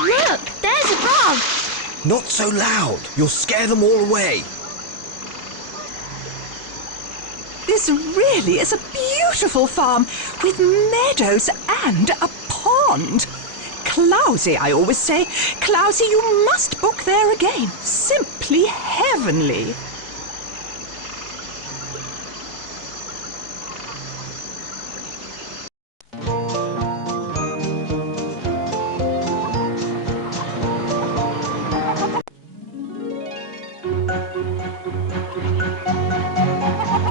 Look, there's a frog. Not so loud. You'll scare them all away. This really is a beautiful farm with meadows and a pond. Clousy, I always say. Clousy, you must book there again. Simply heavenly.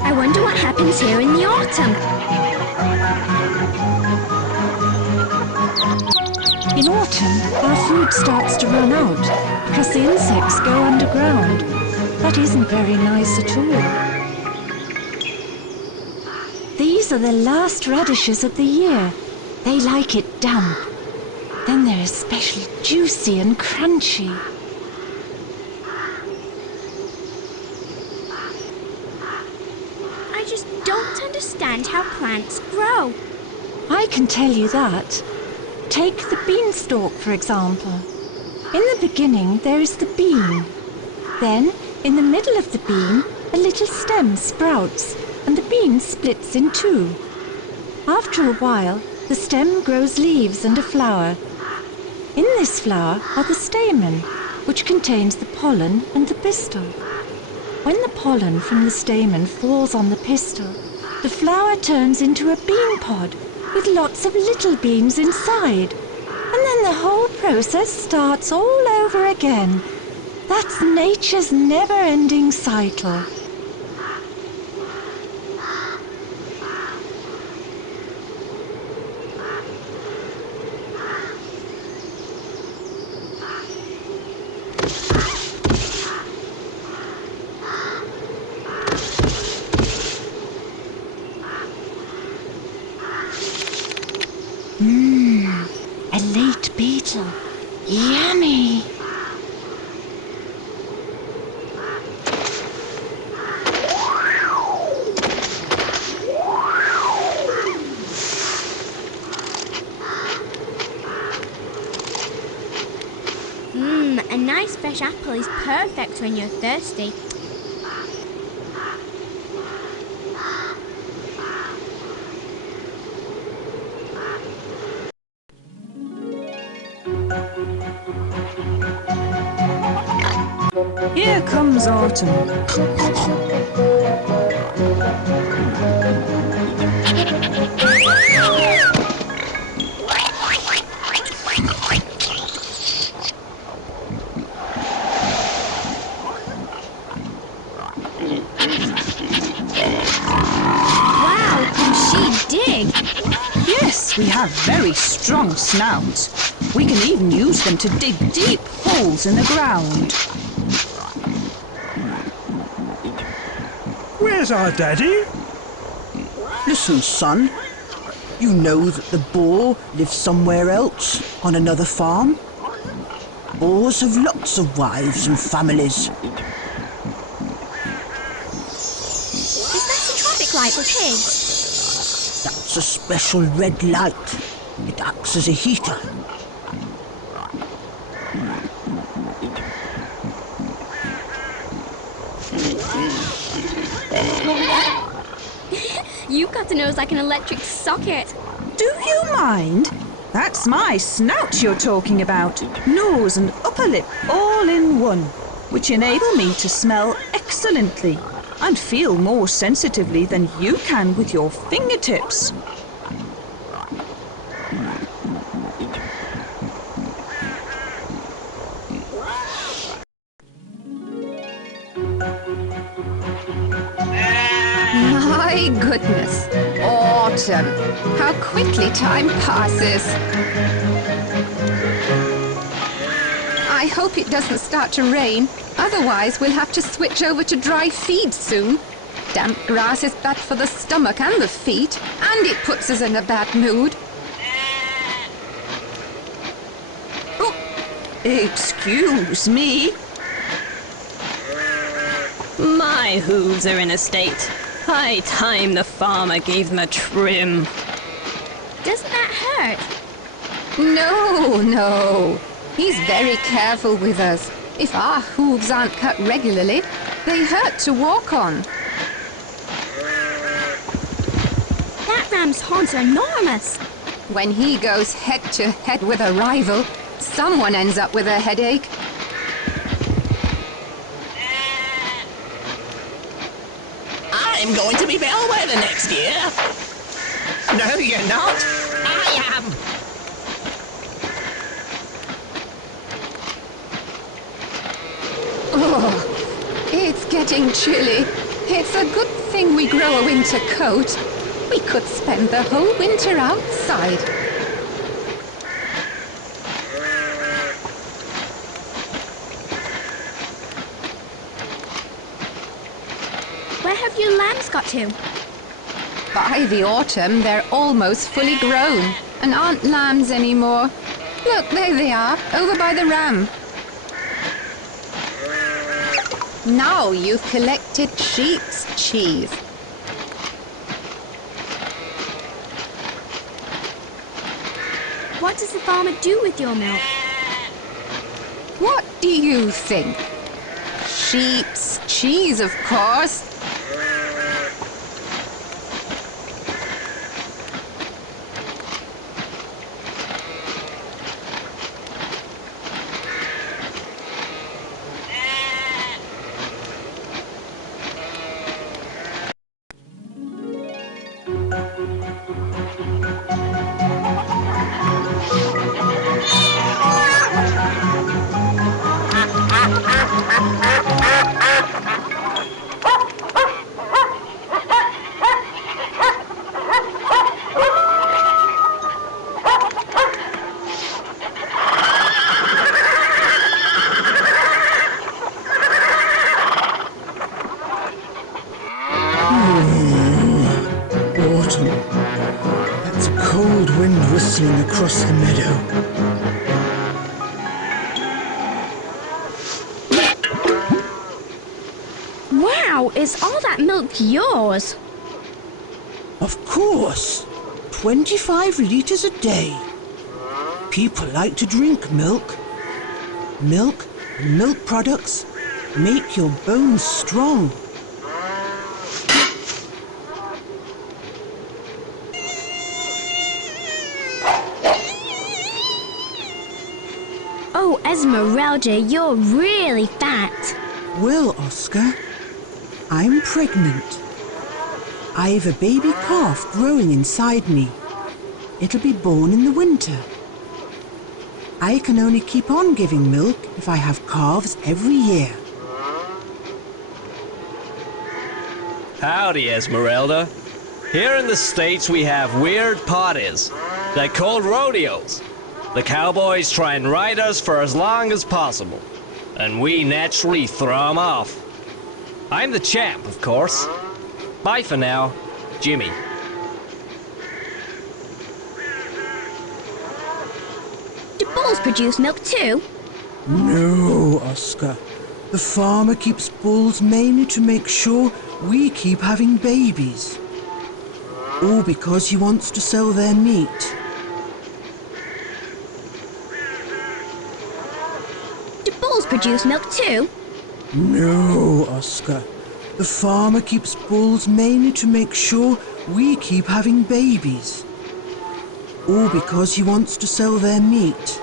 I wonder what happens here in the autumn. In autumn, our food starts to run out because the insects go underground. That isn't very nice at all. These are the last radishes of the year. They like it damp. Then they're especially juicy and crunchy. I just don't understand how plants grow. I can tell you that. Take the beanstalk, for example. In the beginning, there is the bean. Then, in the middle of the bean, a little stem sprouts, and the bean splits in two. After a while, the stem grows leaves and a flower. In this flower are the stamen, which contains the pollen and the pistil. When the pollen from the stamen falls on the pistil, the flower turns into a bean pod with lots of little beans inside. And then the whole process starts all over again. That's nature's never-ending cycle. A late beetle. Yummy. A nice fresh apple is perfect when you're thirsty. Here comes autumn. Wow, can she dig? Yes, we have very strong snouts. We can even use them to dig deep holes in the ground. Where's our daddy? Listen, son. You know that the boar lives somewhere else, on another farm? Boars have lots of wives and families. Is that a traffic light for pigs? That's a special red light. It acts as a heater. You've got a nose like an electric socket. Do you mind? That's my snout you're talking about. Nose and upper lip all in one, which enable me to smell excellently and feel more sensitively than you can with your fingertips. My goodness, autumn. How quickly time passes. I hope it doesn't start to rain, otherwise we'll have to switch over to dry feed soon. Damp grass is bad for the stomach and the feet, and it puts us in a bad mood. Oh, excuse me. My hooves are in a state. High time the farmer gave them a trim. Doesn't that hurt? No, no. He's very careful with us. If our hooves aren't cut regularly, they hurt to walk on. That ram's horns are enormous. When he goes head to head with a rival, someone ends up with a headache. I'm going to be bellwether next year. No, you're not. I am. Oh, it's getting chilly. It's a good thing we grow a winter coat. We could spend the whole winter outside. Where have your lambs got to? By the autumn, they're almost fully grown and aren't lambs anymore. Look, there they are, over by the ram. Now you've collected sheep's cheese. What does the farmer do with your milk? What do you think? Sheep's cheese, of course. is all that milk yours? Of course. 25 litres a day. People like to drink milk. Milk and milk products make your bones strong. Oh, Esmeralda, you're really fat. Well, Oscar, I'm pregnant. I've a baby calf growing inside me. It'll be born in the winter. I can only keep on giving milk if I have calves every year. Howdy, Esmeralda. Here in the States we have weird parties. They're called rodeos. The cowboys try and ride us for as long as possible, and we naturally throw 'em off. I'm the champ, of course. Bye for now, Jimmy. Do bulls produce milk too? No, Oscar. The farmer keeps bulls mainly to make sure we keep having babies. All because he wants to sell their meat. Do bulls produce milk too? No, Oscar. The farmer keeps bulls mainly to make sure we keep having babies. All because he wants to sell their meat.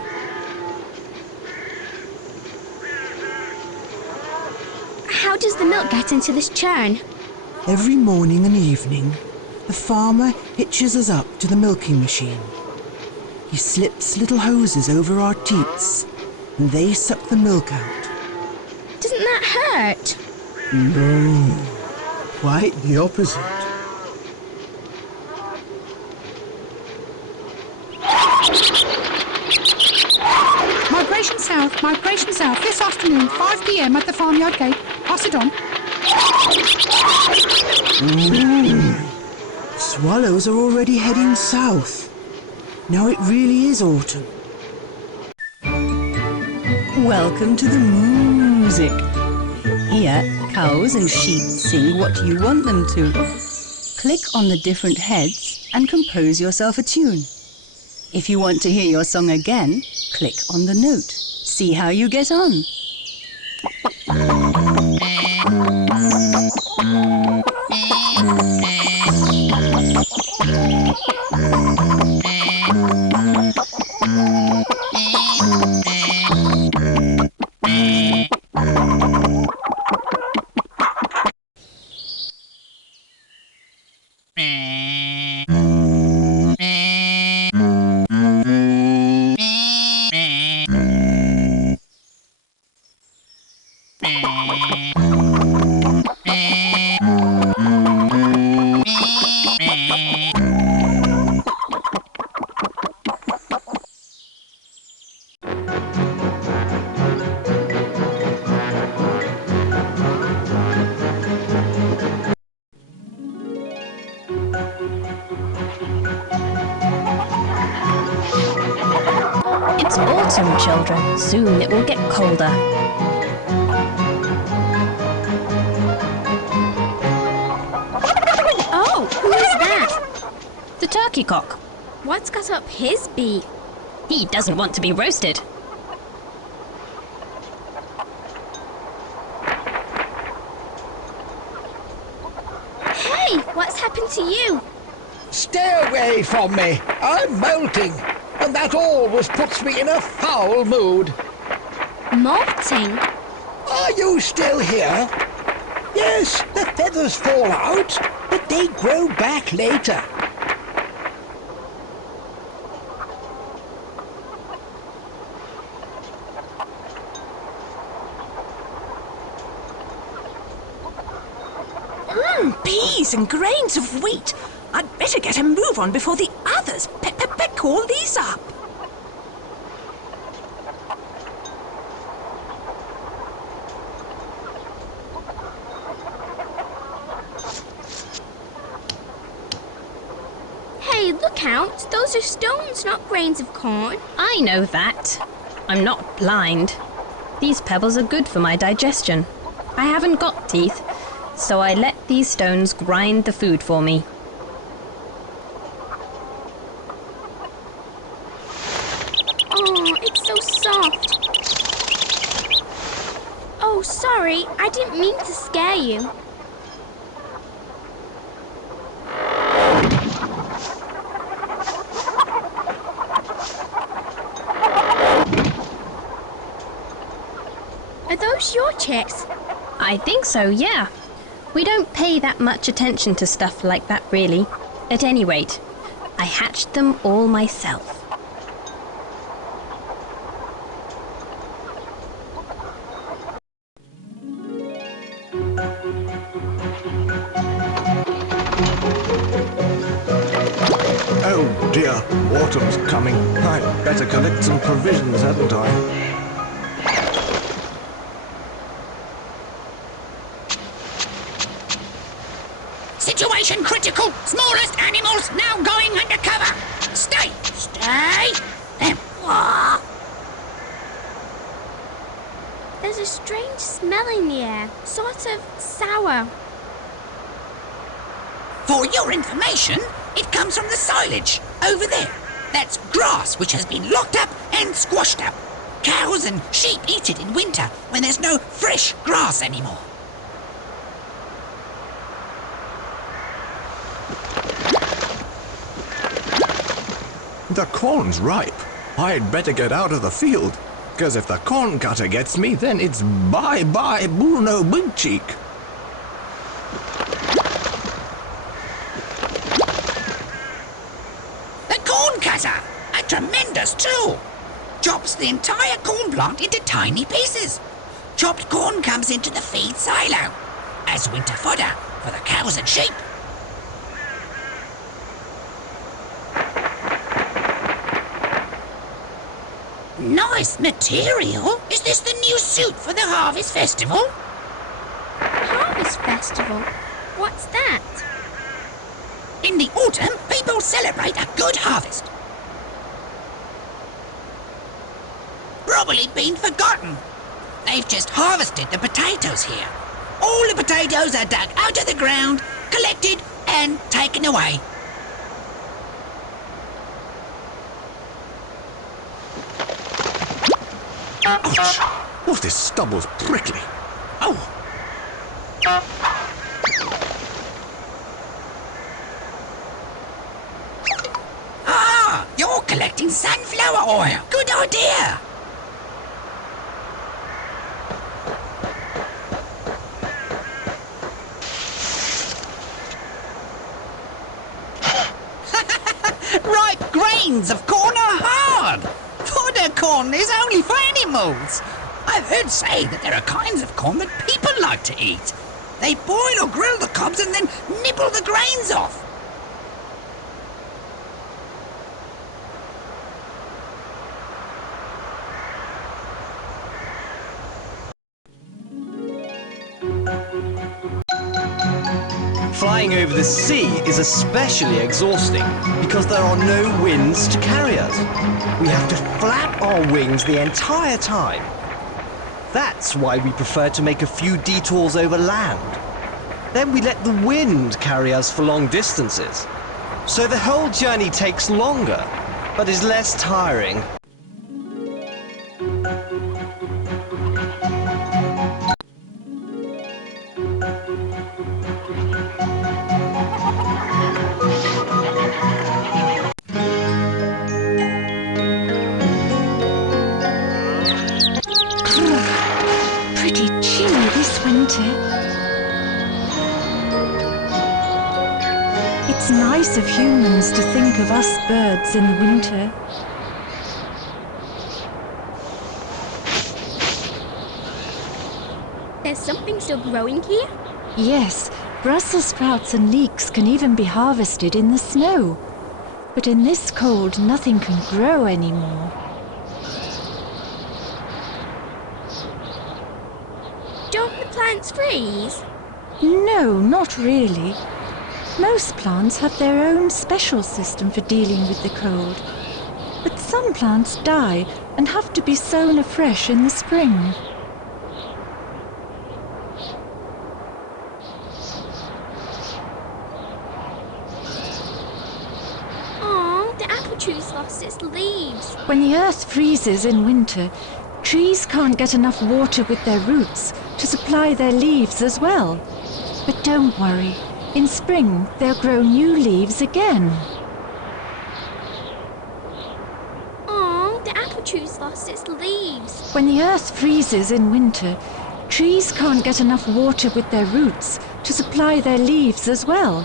How does the milk get into this churn? Every morning and evening, the farmer hitches us up to the milking machine. He slips little hoses over our teats, and they suck the milk out. Doesn't that hurt? No, quite the opposite. Migration south this afternoon, 5 p.m. at the farmyard gate. Pass it on. Swallows are already heading south. Now it really is autumn. Welcome to the music. Here, cows and sheep sing what you want them to. Click on the different heads and compose yourself a tune. If you want to hear your song again, click on the note. See how you get on. It's autumn, children. Soon it will get colder. Oh, who is that? The turkey cock. What's got up his beak? He doesn't want to be roasted. Hey, what's happened to you? Stay away from me. I'm molting, and that always puts me in a foul mood. Molting? Are you still here? Yes, the feathers fall out, but they grow back later. Peas and grains of wheat. I'd better get a move on before the others pick all these up. Hey, look out. Those are stones, not grains of corn. I know that. I'm not blind. These pebbles are good for my digestion. I haven't got teeth, So I let these stones grind the food for me. Oh, it's so soft. Oh, sorry, I didn't mean to scare you. Are those your chicks? I think so, yeah. We don't pay that much attention to stuff like that, really. At any rate, I hatched them all myself. Oh dear, autumn's coming. I'd better collect some provisions, hadn't I? Situation critical. Smallest animals now going under cover. Stay. There's a strange smell in the air, sort of sour. For your information, it comes from the silage over there. That's grass which has been locked up and squashed up. Cows and sheep eat it in winter when there's no fresh grass anymore. The corn's ripe. I'd better get out of the field, because if the corn cutter gets me, then it's bye-bye Bruno Big Cheek. The corn cutter, a tremendous tool. Chops the entire corn plant into tiny pieces. Chopped corn comes into the feed silo as winter fodder for the cows and sheep. Nice material. Is this the new suit for the Harvest Festival? Harvest Festival? What's that? In the autumn, people celebrate a good harvest. Probably been forgotten. They've just harvested the potatoes here. All the potatoes are dug out of the ground, collected and taken away. Ouch! Oh, this stubble's prickly. Oh! Ah, you're collecting sunflower oil. Good idea. Ripe grains of corn are hard. Fodder corn is only for animals. I've heard say that there are kinds of corn that people like to eat. They boil or grill the cobs and then nibble the grains off. Flying over the sea is especially exhausting because there are no winds to carry us. We have to flap our wings the entire time. That's why we prefer to make a few detours over land. Then we let the wind carry us for long distances. So the whole journey takes longer, but is less tiring. Pretty chilly this winter. It's nice of humans to think of us birds in the winter. There's something still growing here? Yes, Brussels sprouts and leeks can even be harvested in the snow. But in this cold, nothing can grow anymore. Don't the plants freeze? No, not really. Most plants have their own special system for dealing with the cold. But some plants die and have to be sown afresh in the spring. lost its leaves. When the earth freezes in winter, trees can't get enough water with their roots to supply their leaves as well. But don't worry, in spring they'll grow new leaves again. Oh, the apple tree's lost its leaves. When the earth freezes in winter, trees can't get enough water with their roots to supply their leaves as well.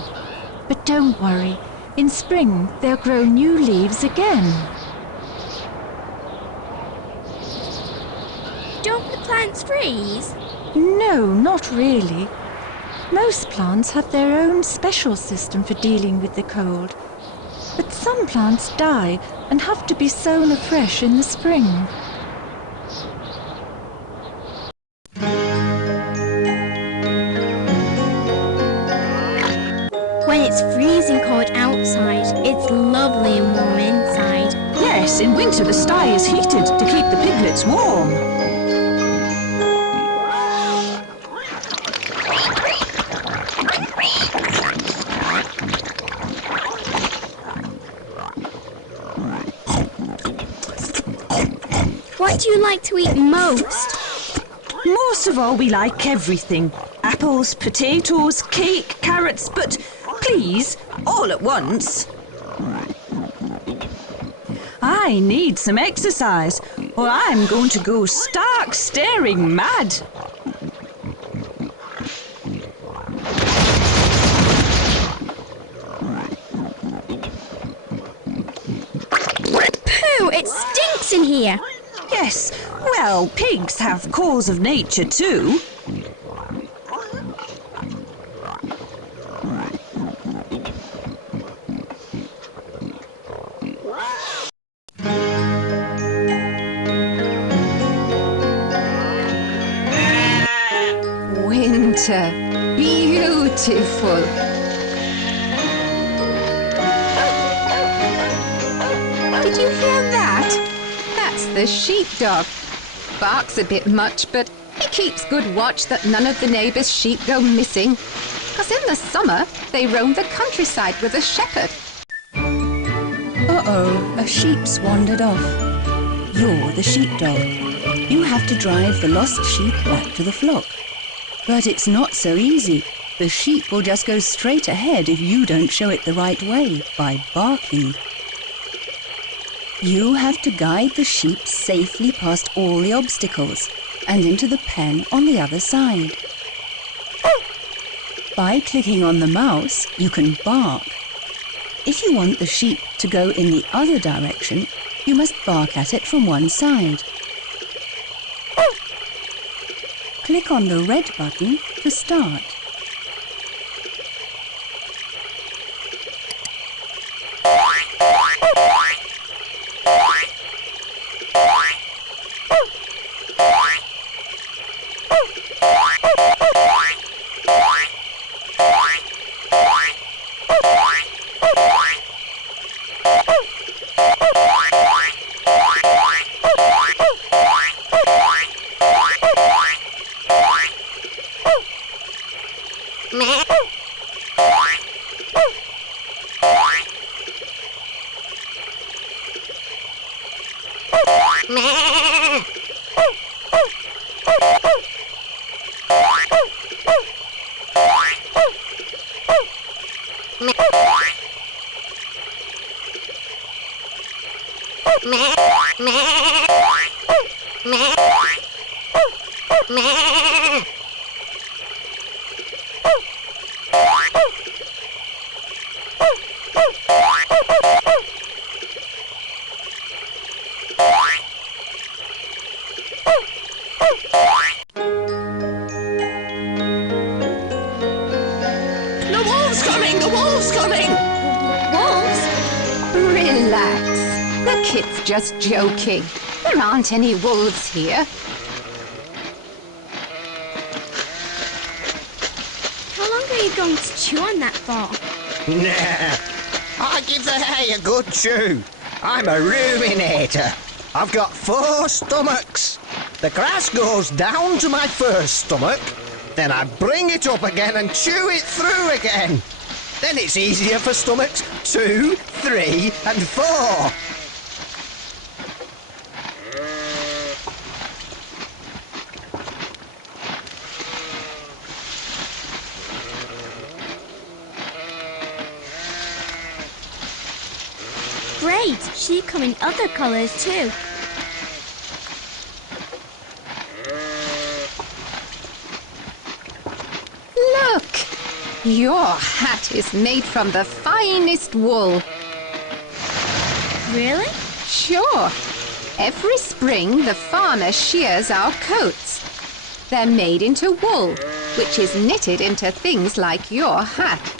But don't worry, in spring they'll grow new leaves again. Don't the plants freeze? No, not really. Most plants have their own special system for dealing with the cold. But some plants die and have to be sown afresh in the spring. When it's freezing cold outside, it's lovely and warm inside. Yes, in winter the sty is heated to keep the piglets warm. What do you like to eat most? Most of all, we like everything. Apples, potatoes, cake, carrots, but please, all at once. I need some exercise, or I'm going to go stark staring mad. Pooh, it stinks in here. Yes, well, pigs have cause of nature too. Winter. Beautiful. Did you hear that? That's the sheepdog. Barks a bit much, but he keeps good watch that none of the neighbours' sheep go missing. 'Cause in the summer, they roam the countryside with a shepherd. Uh-oh, a sheep's wandered off. You're the sheepdog. You have to drive the lost sheep back to the flock. But it's not so easy. The sheep will just go straight ahead if you don't show it the right way by barking. You have to guide the sheep safely past all the obstacles and into the pen on the other side. By clicking on the mouse, you can bark. If you want the sheep to go in the other direction, you must bark at it from one side. Click on the red button to start. Just joking. There aren't any wolves here. How long are you going to chew on that for? Nah, I give the hay a good chew. I'm a ruminator. I've got 4 stomachs. The grass goes down to my first stomach, then I bring it up again and chew it through again. Then it's easier for stomachs 2, 3 and 4. sheep come in other colours too. Look! Your hat is made from the finest wool. Really? Sure. Every spring, the farmer shears our coats. They're made into wool, which is knitted into things like your hat.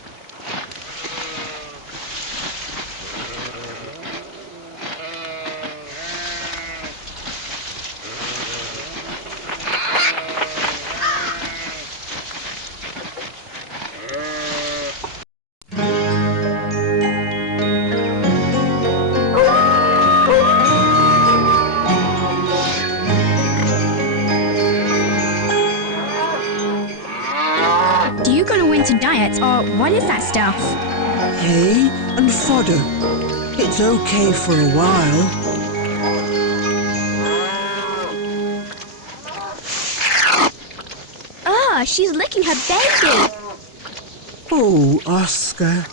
Do you go to winter diet, or what is that stuff? Hay and fodder. It's okay for a while. Ah, she's licking her baby. Oh, Oscar.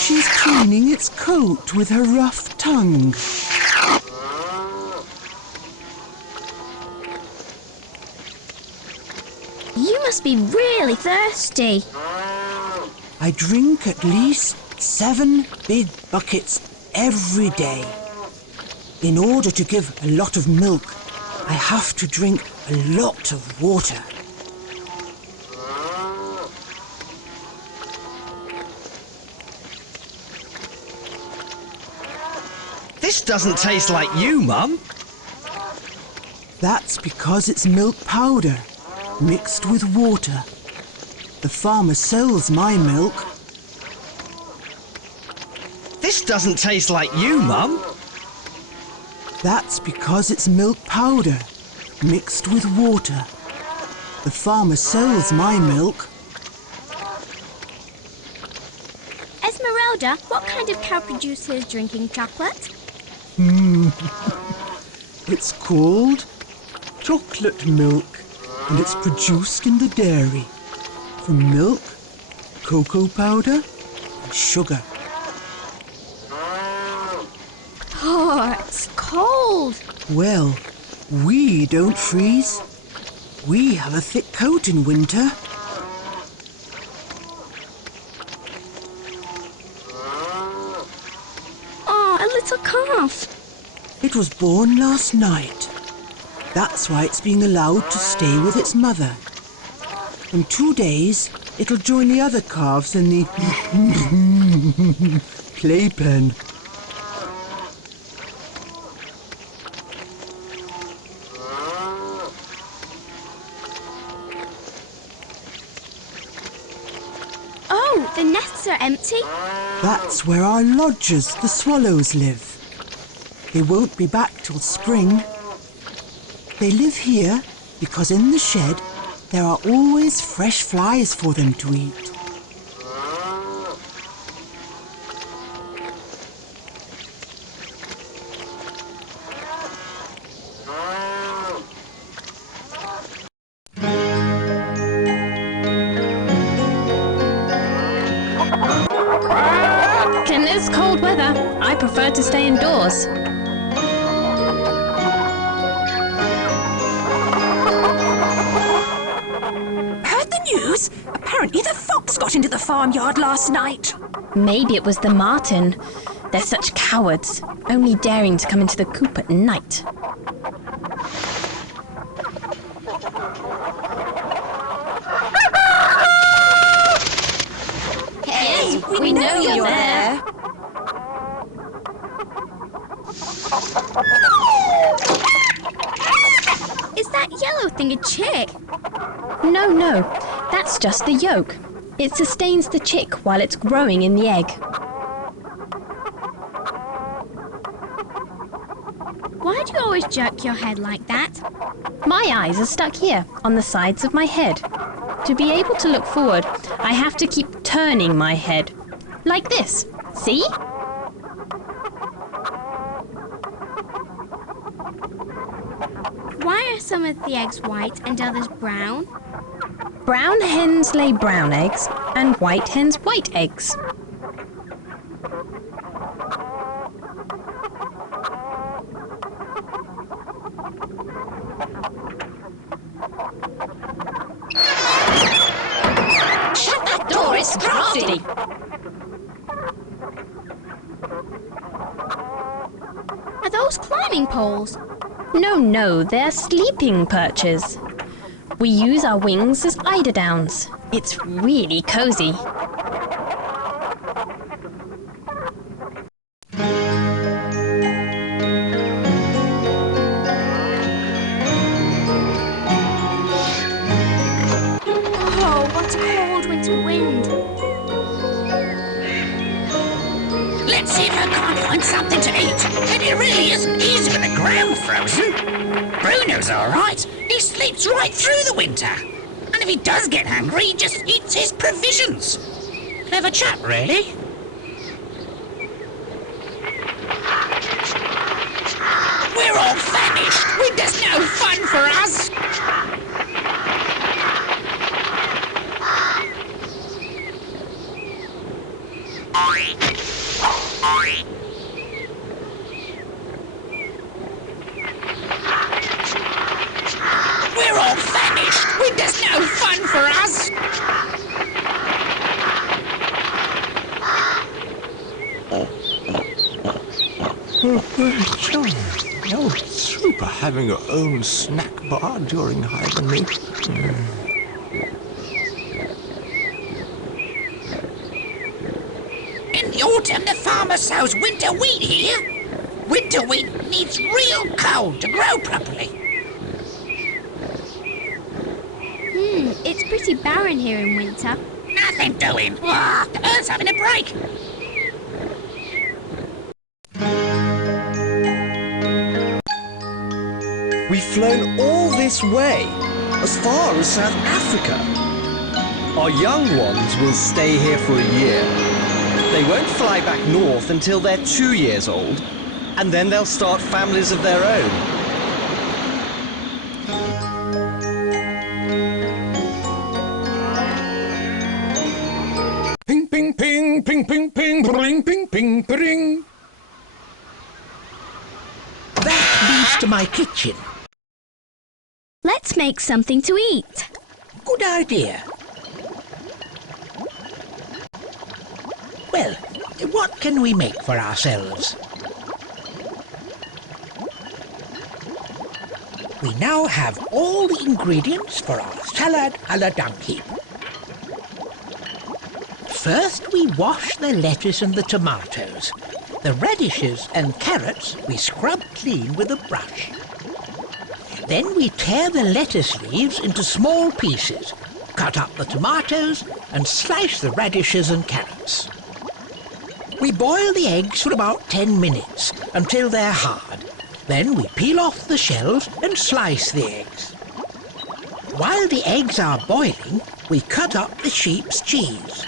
She's cleaning its coat with her rough tongue. You must be really thirsty. I drink at least 7 big buckets every day. In order to give a lot of milk, I have to drink a lot of water. This doesn't taste like you, Mum. That's because it's milk powder, mixed with water. The farmer sells my milk. This doesn't taste like you, Mum. That's because it's milk powder, mixed with water. The farmer sells my milk. Esmeralda, what kind of cow produces drinking chocolate? It's called chocolate milk, and it's produced in the dairy from milk, cocoa powder, and sugar. Oh, it's cold. Well, we don't freeze. We have a thick coat in winter. Oh, a little calf. It was born last night. That's why it's being allowed to stay with its mother. In 2 days, it'll join the other calves in the playpen. Oh, the nests are empty? That's where our lodgers, the swallows, live. They won't be back till spring. They live here because in the shed there are always fresh flies for them to eat. In this cold weather, I prefer to stay indoors. Heard the news? Apparently the fox got into the farmyard last night. Maybe it was the marten. They're such cowards, only daring to come into the coop at night. Hey, we know you're there. Is that yellow thing a chick? No, that's just the yolk. It sustains the chick while it's growing in the egg. Why do you always jerk your head like that? My eyes are stuck here, on the sides of my head. To be able to look forward, I have to keep turning my head. Like this. See? Why are some of the eggs white and others brown? Brown hens lay brown eggs, and white hens white eggs. Frosty. Are those climbing poles? No, they're sleeping perches. We use our wings as eiderdowns. It's really cozy. Oh, what a cold winter wind. Let's see if I can't find something to eat. And it really isn't easy with the ground frozen. Bruno's all right. He sleeps right through the winter. And if he does get hungry, he just eats his provisions. Clever chap, really. We're all famished. Winter's no fun for us. We're all famished. Winter's no fun for us. Oh, super having your own snack bar during hibernation. In the autumn, the farmer sows winter wheat here. Winter wheat needs real cold to grow properly. It's pretty barren here in winter. Nothing doing. Ah, the earth's having a break. We've flown all this way, as far as South Africa. Our young ones will stay here for a year. They won't fly back north until they're 2 years old, and then they'll start families of their own. Ping, ping, ping, ping, ping, ping, ping, ping, ping, ping. That leads to my kitchen. Let's make something to eat. Good idea. Well, what can we make for ourselves? We now have all the ingredients for our salad à la dung heap. First, we wash the lettuce and the tomatoes. The radishes and carrots we scrub clean with a brush. Then we tear the lettuce leaves into small pieces, cut up the tomatoes and slice the radishes and carrots. We boil the eggs for about 10 minutes until they're hard. Then we peel off the shells and slice the eggs. While the eggs are boiling, we cut up the sheep's cheese.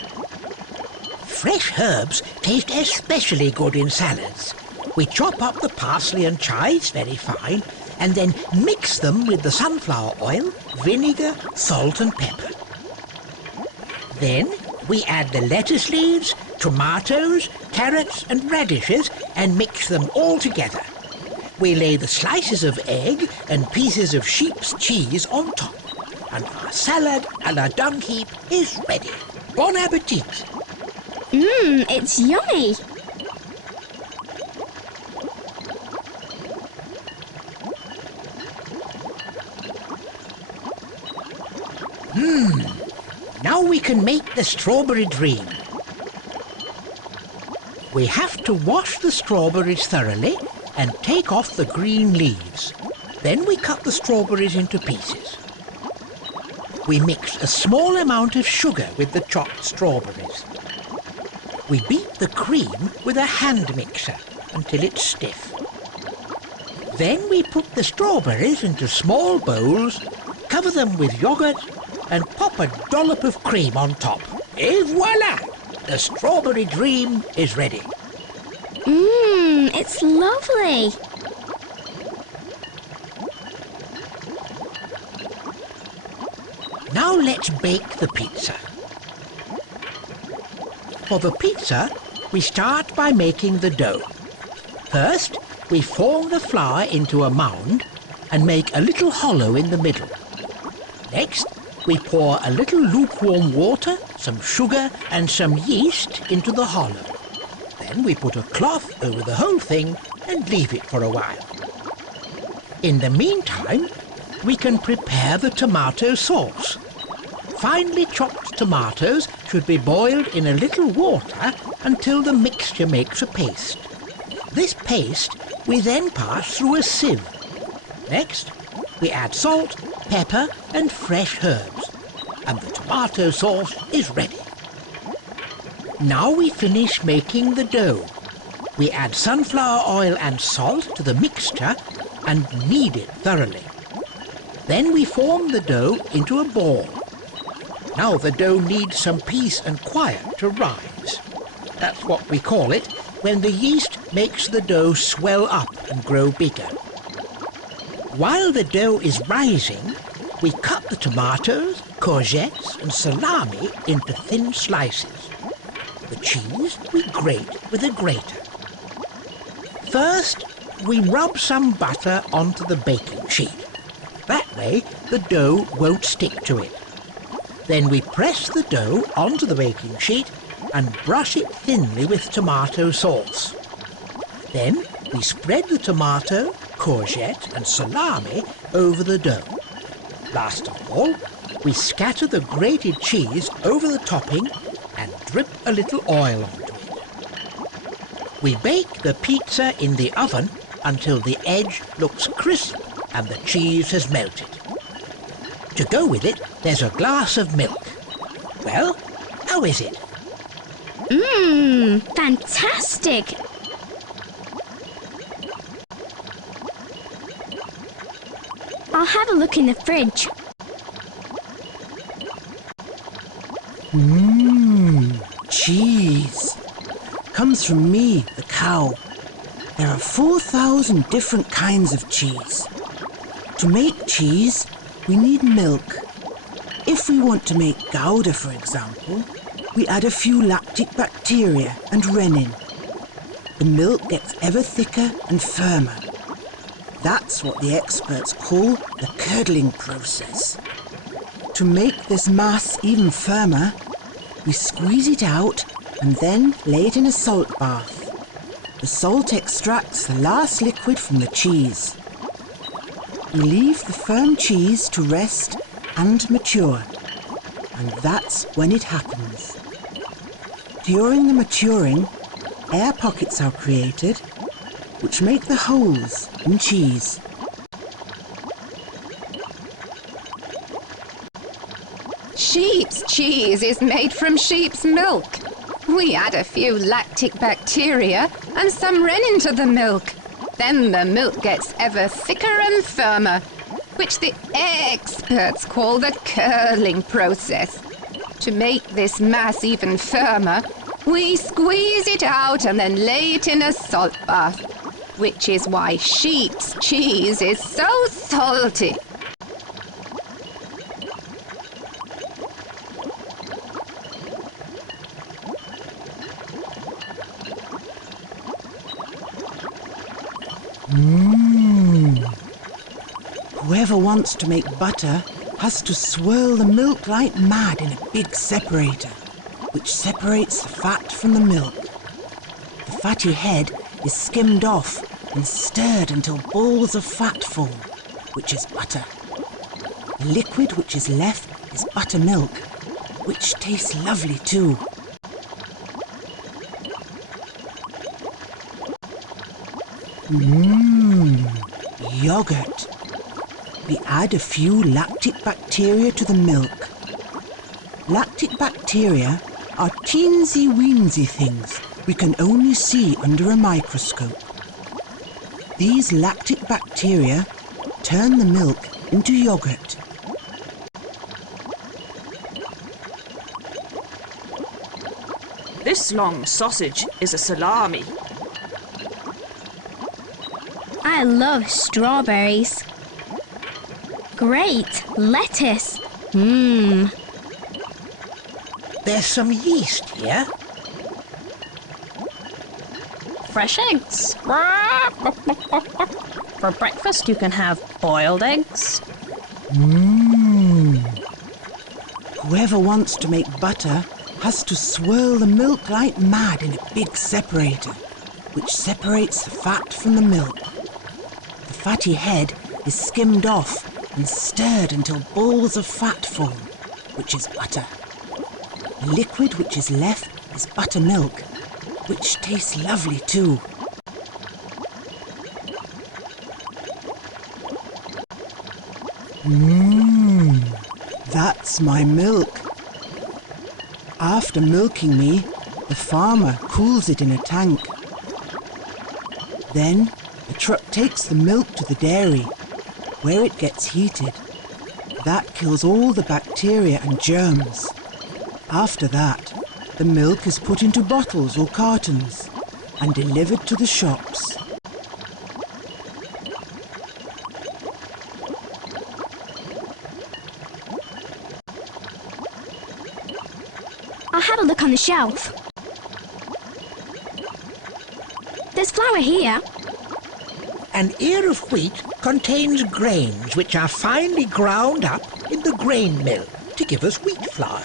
Fresh herbs taste especially good in salads. We chop up the parsley and chives very fine and then mix them with the sunflower oil, vinegar, salt and pepper. Then we add the lettuce leaves, tomatoes, carrots and radishes and mix them all together. We lay the slices of egg and pieces of sheep's cheese on top, and our salad à la dung heap is ready. Bon appetit! It's yummy. Now we can make the strawberry dream. We have to wash the strawberries thoroughly and take off the green leaves. Then we cut the strawberries into pieces. We mix a small amount of sugar with the chopped strawberries. We beat the cream with a hand mixer until it's stiff. Then we put the strawberries into small bowls, cover them with yogurt and pop a dollop of cream on top. Et voila! The strawberry dream is ready. It's lovely. Now let's bake the pizza. For the pizza, we start by making the dough. First, we form the flour into a mound and make a little hollow in the middle. Next, we pour a little lukewarm water some sugar and some yeast into the hollow. Then we put a cloth over the whole thing and leave it for a while. In the meantime, we can prepare the tomato sauce. Finely chopped tomatoes should be boiled in a little water until the mixture makes a paste. This paste we then pass through a sieve. Next, we add salt, pepper and fresh herbs, and the tomato sauce is ready. Now we finish making the dough. We add sunflower oil and salt to the mixture and knead it thoroughly. Then we form the dough into a ball. Now the dough needs some peace and quiet to rise. That's what we call it when the yeast makes the dough swell up and grow bigger. While the dough is rising, we cut the tomatoes, courgettes and salami into thin slices. The cheese we grate with a grater. First, we rub some butter onto the baking sheet. That way, the dough won't stick to it. Then we press the dough onto the baking sheet and brush it thinly with tomato sauce. Then we spread the tomato, courgette and salami over the dough. Last of all, we scatter the grated cheese over the topping and drip a little oil onto it. We bake the pizza in the oven until the edge looks crisp and the cheese has melted. To go with it, there's a glass of milk. Well, how is it? Mmm, fantastic! I'll have a look in the fridge. Mmm, cheese. Comes from me, the cow. There are 4,000 different kinds of cheese. To make cheese, we need milk. If we want to make Gouda, for example, we add a few lactic bacteria and rennin. The milk gets ever thicker and firmer. That's what the experts call the curdling process. To make this mass even firmer, we squeeze it out and then lay it in a salt bath. The salt extracts the last liquid from the cheese. We leave the firm cheese to rest and mature, and that's when it happens. During the maturing, air pockets are created, which make the holes in cheese. Sheep's cheese is made from sheep's milk. We add a few lactic bacteria and some rennin to the milk. Then the milk gets ever thicker and firmer, which the experts call the curdling process. To make this mass even firmer, we squeeze it out and then lay it in a salt bath, which is why sheep's cheese is so salty. Mmm. Whoever wants to make butter has to swirl the milk like mad in a big separator, which separates the fat from the milk. The fatty head is skimmed off and stirred until balls of fat form, which is butter. The liquid which is left is buttermilk, which tastes lovely too. Mmm, yogurt. We add a few lactic bacteria to the milk. Lactic bacteria are teensy-weensy things we can only see under a microscope. These lactic bacteria turn the milk into yogurt. This long sausage is a salami. I love strawberries. Great, lettuce. Mmm. There's some yeast here. Fresh eggs. For breakfast, you can have boiled eggs. Mmm. Whoever wants to make butter has to swirl the milk like mad in a big separator, which separates the fat from the milk. The fatty head is skimmed off and stirred until balls of fat form, which is butter. The liquid which is left is buttermilk, which tastes lovely too. That's my milk. After milking me, the farmer cools it in a tank. Then the truck takes the milk to the dairy, where it gets heated. That kills all the bacteria and germs. After that, the milk is put into bottles or cartons and delivered to the shops. I'll have a look on the shelf. There's flour here. An ear of wheat contains grains which are finely ground up in the grain mill to give us wheat flour.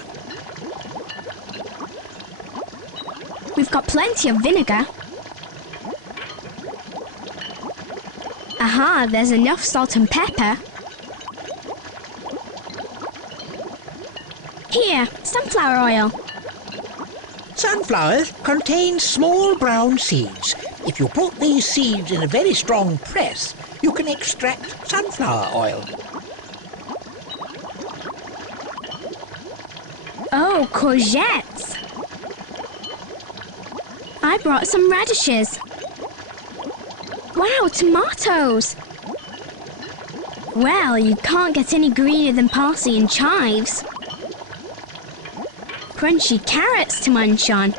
We've got plenty of vinegar. Aha, there's enough salt and pepper. Here, sunflower oil. Sunflowers contain small brown seeds. If you put these seeds in a very strong press, you can extract sunflower oil. Oh, courgettes. I brought some radishes. Wow, tomatoes. Well, you can't get any greener than parsley and chives. Crunchy carrots to munch on.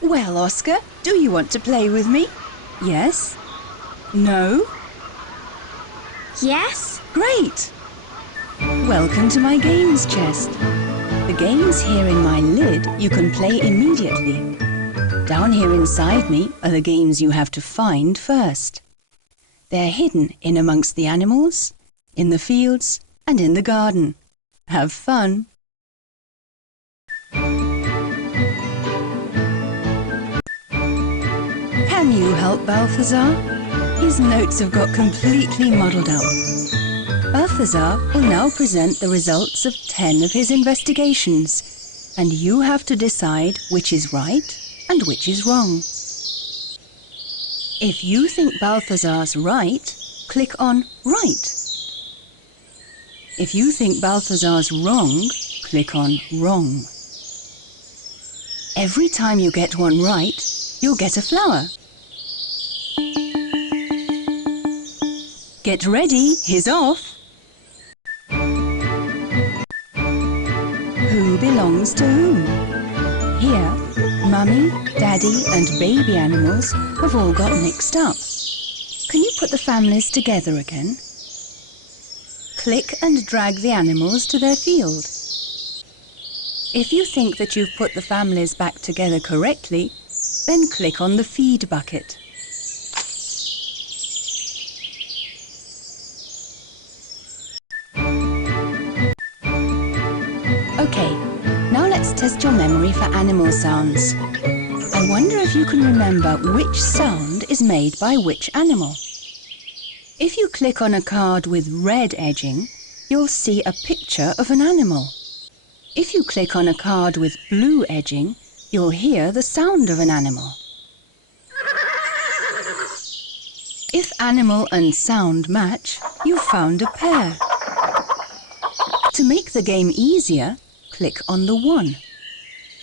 Well, Oscar, do you want to play with me? Yes? No? Yes? Great! Welcome to my games chest. The games here in my lid you can play immediately. Down here inside me are the games you have to find first. They're hidden in amongst the animals, in the fields, and in the garden. Have fun! Can you help Balthasar? His notes have got completely muddled up. Balthasar will now present the results of 10 of his investigations, and you have to decide which is right and which is wrong. If you think Balthasar's right, click on Right. If you think Balthasar's wrong, click on Wrong. Every time you get one right, you'll get a flower. Get ready, he's off! Who belongs to whom? Here, Mummy, Daddy and baby animals have all got mixed up. Can you put the families together again? Click and drag the animals to their field. If you think that you've put the families back together correctly, then click on the feed bucket. Okay, now let's test your memory for animal sounds. I wonder if you can remember which sound is made by which animal. If you click on a card with red edging, you'll see a picture of an animal. If you click on a card with blue edging, you'll hear the sound of an animal. If animal and sound match, you've found a pair. To make the game easier, click on the 1.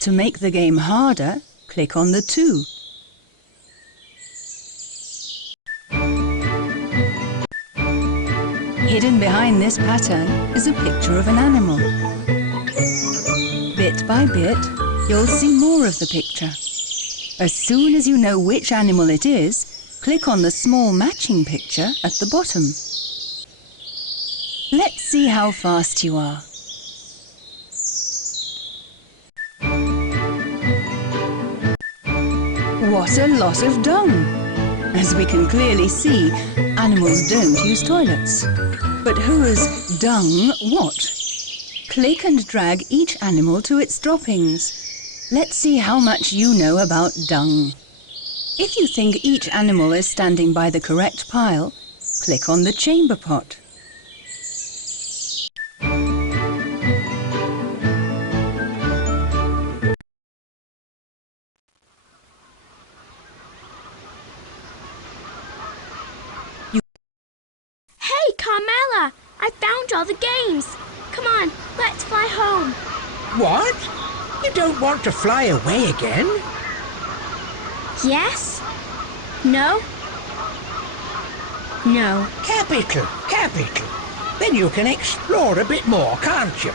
To make the game harder, click on the 2. Hidden behind this pattern is a picture of an animal. Bit by bit, you'll see more of the picture. As soon as you know which animal it is, click on the small matching picture at the bottom. Let's see how fast you are. What a lot of dung! As we can clearly see, animals don't use toilets. But who has dung what? Click and drag each animal to its droppings. Let's see how much you know about dung. If you think each animal is standing by the correct pile, click on the chamber pot. Hey, Carmela! I found all the games. Come on, let's fly home. What? You don't want to fly away again? Yes? No? No. Capital, capital. Then you can explore a bit more, can't you?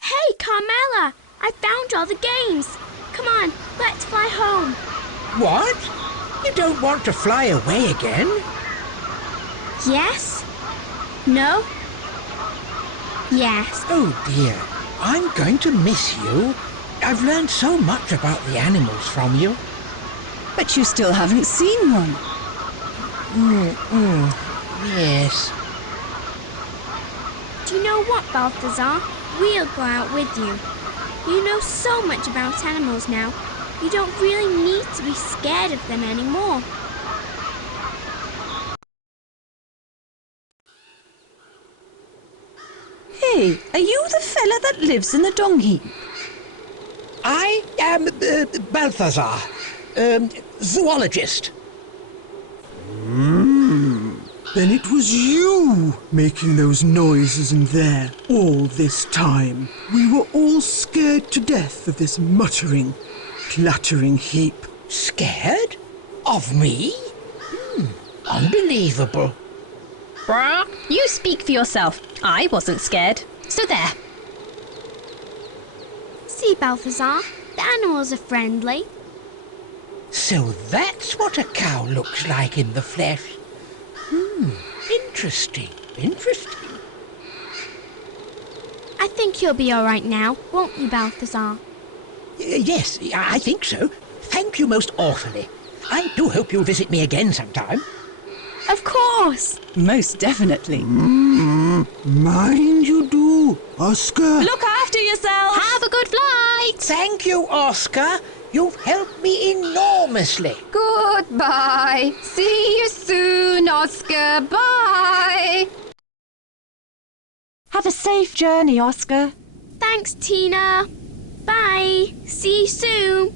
Hey, Carmela! I found all the games. Come on, let's fly home. What? You don't want to fly away again? Yes? No? Yes. Oh dear, I'm going to miss you. I've learned so much about the animals from you. But you still haven't seen one. Yes. Do you know what, Balthasar? We'll go out with you. You know so much about animals now. You don't really need to be scared of them anymore. Hey, are you the fella that lives in the dung heap? I am Balthasar, zoologist. Then it was you making those noises in there all this time. We were all scared to death of this muttering, clattering heap. Scared? Of me? Unbelievable. You speak for yourself. I wasn't scared. So there. See, Balthasar, the animals are friendly. So that's what a cow looks like in the flesh. Interesting, interesting. I think you'll be all right now, won't you, Balthasar? Yes, I think so. Thank you most awfully. I do hope you'll visit me again sometime. Of course. Most definitely. Mind you do, Oscar. Look after yourself. Have a good flight. Thank you, Oscar. You've helped me enormously. Goodbye. See you soon, Oscar. Bye. Have a safe journey, Oscar. Thanks, Tina. Bye. See you soon.